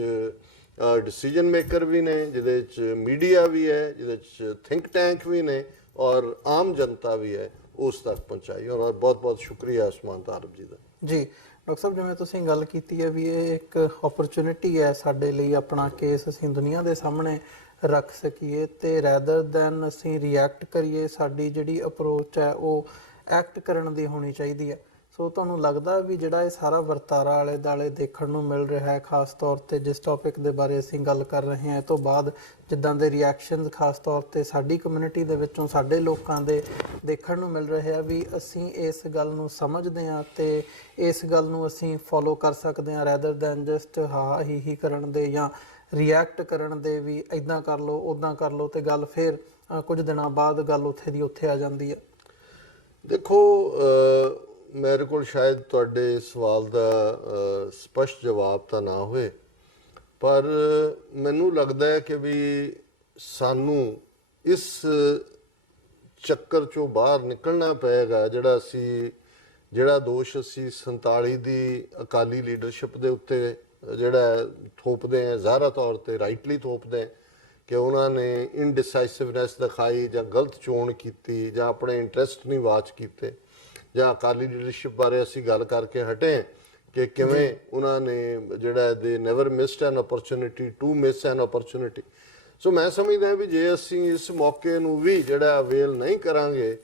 ਡਿਸੀਜਨ ਮੇਕਰ ਵੀ ਨੇ, ਜਿਹਦੇ 'ਚ ਮੀਡੀਆ ਵੀ ਹੈ, ਜਿਹਦੇ 'ਚ ਥਿੰਕ ਟੈਂਕ ਵੀ ਨੇ ਔਰ ਆਮ ਜਨਤਾ ਵੀ ਹੈ, ਉਸ ਤੱਕ ਪਹੁੰਚਾਈ। ਔਰ ਬਹੁਤ ਬਹੁਤ ਸ਼ੁਕਰੀਆ ਉਸਮਾਨ ਤਾਲਿਬ ਜੀ ਦਾ। ਜੀ ਡਾਕਟਰ ਸਾਹਿਬ, ਜਿਵੇਂ ਤੁਸੀਂ ਗੱਲ ਕੀਤੀ ਹੈ ਵੀ ਇਹ ਇੱਕ ਓਪਰਚੁਨਿਟੀ ਹੈ ਸਾਡੇ ਲਈ ਆਪਣਾ ਕੇਸ ਅਸੀਂ ਦੁਨੀਆ ਦੇ ਸਾਹਮਣੇ ਰੱਖ ਸਕੀਏ, ਤੇ ਰੈਦਰ ਦੈਨ ਅਸੀਂ ਰਿਐਕਟ ਕਰੀਏ, ਸਾਡੀ ਜਿਹੜੀ ਅਪਰੋਚ ਹੈ ਉਹ ਐਕਟ ਕਰਨ ਦੀ ਹੋਣੀ ਚਾਹੀਦੀ ਹੈ। ਸੋ ਤੁਹਾਨੂੰ ਲੱਗਦਾ ਵੀ ਜਿਹੜਾ ਇਹ ਸਾਰਾ ਵਰਤਾਰਾ ਆਲੇ ਦੁਆਲੇ ਦੇਖਣ ਨੂੰ ਮਿਲ ਰਿਹਾ ਹੈ, ਖਾਸ ਤੌਰ ਤੇ ਜਿਸ ਟੌਪਿਕ ਦੇ ਬਾਰੇ ਅਸੀਂ ਗੱਲ ਕਰ ਰਹੇ ਹਾਂ, ਇਹ ਤੋਂ ਬਾਅਦ ਜਿੱਦਾਂ ਦੇ ਰਿਐਕਸ਼ਨਸ ਖਾਸ ਤੌਰ ਤੇ ਸਾਡੀ ਕਮਿਊਨਿਟੀ ਦੇ ਵਿੱਚੋਂ ਸਾਡੇ ਲੋਕਾਂ ਦੇ ਦੇਖਣ ਨੂੰ ਮਿਲ ਰਹੇ ਆ, ਵੀ ਅਸੀਂ ਇਸ ਗੱਲ ਨੂੰ ਸਮਝਦੇ ਹਾਂ ਤੇ ਇਸ ਗੱਲ ਨੂੰ ਅਸੀਂ ਫੋਲੋ ਕਰ ਸਕਦੇ ਹਾਂ, ਰੈਦਰ ਦੈਨ ਜਸਟ ਹਾਂ ਹੀ ਕਰਨ ਦੇ ਜਾਂ ਰਿਐਕਟ ਕਰਨ ਦੇ ਵੀ ਇੱਦਾਂ ਕਰ ਲਓ ਉੱਦਾਂ ਕਰ ਲਓ, ਤੇ ਗੱਲ ਫਿਰ ਕੁਝ ਦਿਨਾਂ ਬਾਅਦ ਗੱਲ ਉੱਥੇ ਦੀ ਉੱਥੇ ਆ ਜਾਂਦੀ ਹੈ। ਦੇਖੋ, ਮੇਰੇ ਕੋਲ ਸ਼ਾਇਦ ਤੁਹਾਡੇ ਸਵਾਲ ਦਾ ਸਪਸ਼ਟ ਜਵਾਬ ਤਾਂ ਨਾ ਹੋਏ, ਪਰ ਮੈਨੂੰ ਲੱਗਦਾ ਹੈ ਕਿ ਵੀ ਸਾਨੂੰ ਇਸ ਚੱਕਰ ਚੋਂ ਬਾਹਰ ਨਿਕਲਣਾ ਪਏਗਾ, ਜਿਹੜਾ ਦੋਸ਼ ਅਸੀਂ 47 ਦੀ ਅਕਾਲੀ ਲੀਡਰਸ਼ਿਪ ਦੇ ਉੱਤੇ ਜਿਹੜਾ ਥੋਪਦੇ ਹਾਂ, ਜ਼ਾਹਰਾ ਤੌਰ ਤੇ ਰਾਈਟਲੀ ਥੋਪਦੇ ਹਾਂ ਕਿ ਉਹਨਾਂ ਨੇ ਇਨਡਿਸਾਈਸਿਵਨੈਸ ਦਿਖਾਈ ਜਾਂ ਗਲਤ ਚੋਣ ਕੀਤੀ ਜਾਂ ਆਪਣੇ ਇੰਟਰਸਟ ਨਹੀਂ ਵਾਚ ਕੀਤੇ, ਜਾਂ ਅਕਾਲੀ ਲੀਡਰਸ਼ਿਪ ਬਾਰੇ ਅਸੀਂ ਗੱਲ ਕਰਕੇ ਹਟੇ ਕਿ ਕਿਵੇਂ ਉਹਨਾਂ ਨੇ ਜਿਹੜਾ they never missed an opportunity to miss an opportunity. So ਮੈਂ ਸਮਝਦਾ ਵੀ ਜੇ ਅਸੀਂ ਇਸ ਮੌਕੇ ਨੂੰ ਵੀ ਜਿਹੜਾ ਅਵੇਲ ਨਹੀਂ ਕਰਾਂਗੇ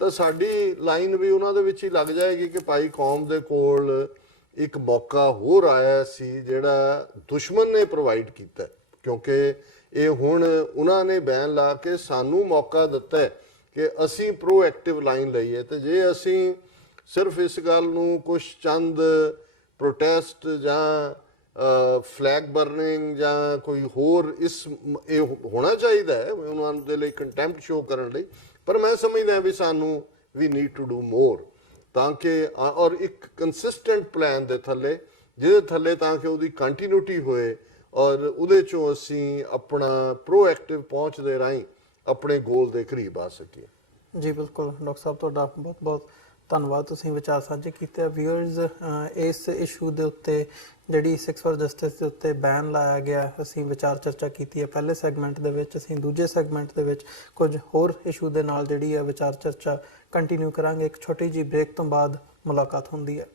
ਤਾਂ ਸਾਡੀ ਲਾਈਨ ਵੀ ਉਹਨਾਂ ਦੇ ਵਿੱਚ ਹੀ ਲੱਗ ਜਾਏਗੀ ਕਿ ਭਾਈ ਕੌਮ ਦੇ ਕੋਲ ਇੱਕ ਮੌਕਾ ਹੋਰ ਆਇਆ ਸੀ ਜਿਹੜਾ ਦੁਸ਼ਮਣ ਨੇ ਪ੍ਰੋਵਾਈਡ ਕੀਤਾ, ਕਿਉਂਕਿ ਇਹ ਹੁਣ ਉਹਨਾਂ ਨੇ ਬੈਨ ਲਾ ਕੇ ਸਾਨੂੰ ਮੌਕਾ ਦਿੱਤਾ ਕਿ ਅਸੀਂ ਪ੍ਰੋਐਕਟਿਵ ਲਾਈਨ ਲਈਏ। ਤੇ ਜੇ ਅਸੀਂ ਸਿਰਫ ਇਸ ਗੱਲ ਨੂੰ ਕੁਝ ਚੰਦ ਪ੍ਰੋਟੈਸਟ ਜਾਂ ਫਲੈਗ ਬਰਨਿੰਗ ਜਾਂ ਕੋਈ ਹੋਰ ਇਹ ਹੋਣਾ ਚਾਹੀਦਾ ਹੈ ਉਹਨਾਂ ਦੇ ਲਈ ਕੰਟੈਂਪਟ ਸ਼ੋ ਕਰਨ ਲਈ, ਪਰ ਮੈਂ ਸਮਝਦਾ ਵੀ ਸਾਨੂੰ ਵੀ ਨੀਡ ਟੂ ਡੂ ਮੋਰ ਤਾਂ ਕਿ ਔਰ ਇੱਕ ਕੰਸਿਸਟੈਂਟ ਪਲਾਨ ਦੇ ਥੱਲੇ, ਜਿਹਦੇ ਥੱਲੇ ਤਾਂ ਕਿ ਉਹਦੀ ਕੰਟੀਨਿਊਟੀ ਹੋਏ ਔਰ ਉਹਦੇ ਚੋਂ ਅਸੀਂ ਆਪਣਾ ਪ੍ਰੋਐਕਟਿਵ ਪਹੁੰਚ ਦੇ ਰਾਹੀਂ ਆਪਣੇ ਗੋਲ ਦੇ ਕਰੀਬ ਆ ਸਕੀਏ। ਜੀ ਬਿਲਕੁਲ ਡਾਕਟਰ ਸਾਹਿਬ, ਤੁਹਾਡਾ ਬਹੁਤ ਬਹੁਤ ਧੰਨਵਾਦ, ਤੁਸੀਂ ਵਿਚਾਰ ਸਾਂਝੇ ਕੀਤੇ। ਵਿਊਅਰਸ, ਇਸ ਇਸ਼ੂ ਦੇ ਉੱਤੇ ਜਿਹੜੀ 6 ਫॉर ਜਸਟਿਸ ਦੇ ਉੱਤੇ ਬੈਨ ਲਾਇਆ ਗਿਆ, ਅਸੀਂ ਵਿਚਾਰ ਚਰਚਾ ਕੀਤੀ ਹੈ ਪਹਿਲੇ ਸੈਗਮੈਂਟ ਦੇ ਵਿੱਚ। ਅਸੀਂ ਦੂਜੇ ਸੈਗਮੈਂਟ ਦੇ ਵਿੱਚ ਕੁਝ ਹੋਰ ਇਸ਼ੂ ਦੇ ਨਾਲ ਜਿਹੜੀ ਹੈ ਵਿਚਾਰ ਚਰਚਾ ਕੰਟੀਨਿਊ ਕਰਾਂਗੇ। ਇੱਕ ਛੋਟੀ ਜਿਹੀ ਬ੍ਰੇਕ ਤੋਂ ਬਾਅਦ ਮੁਲਾਕਾਤ ਹੁੰਦੀ ਹੈ।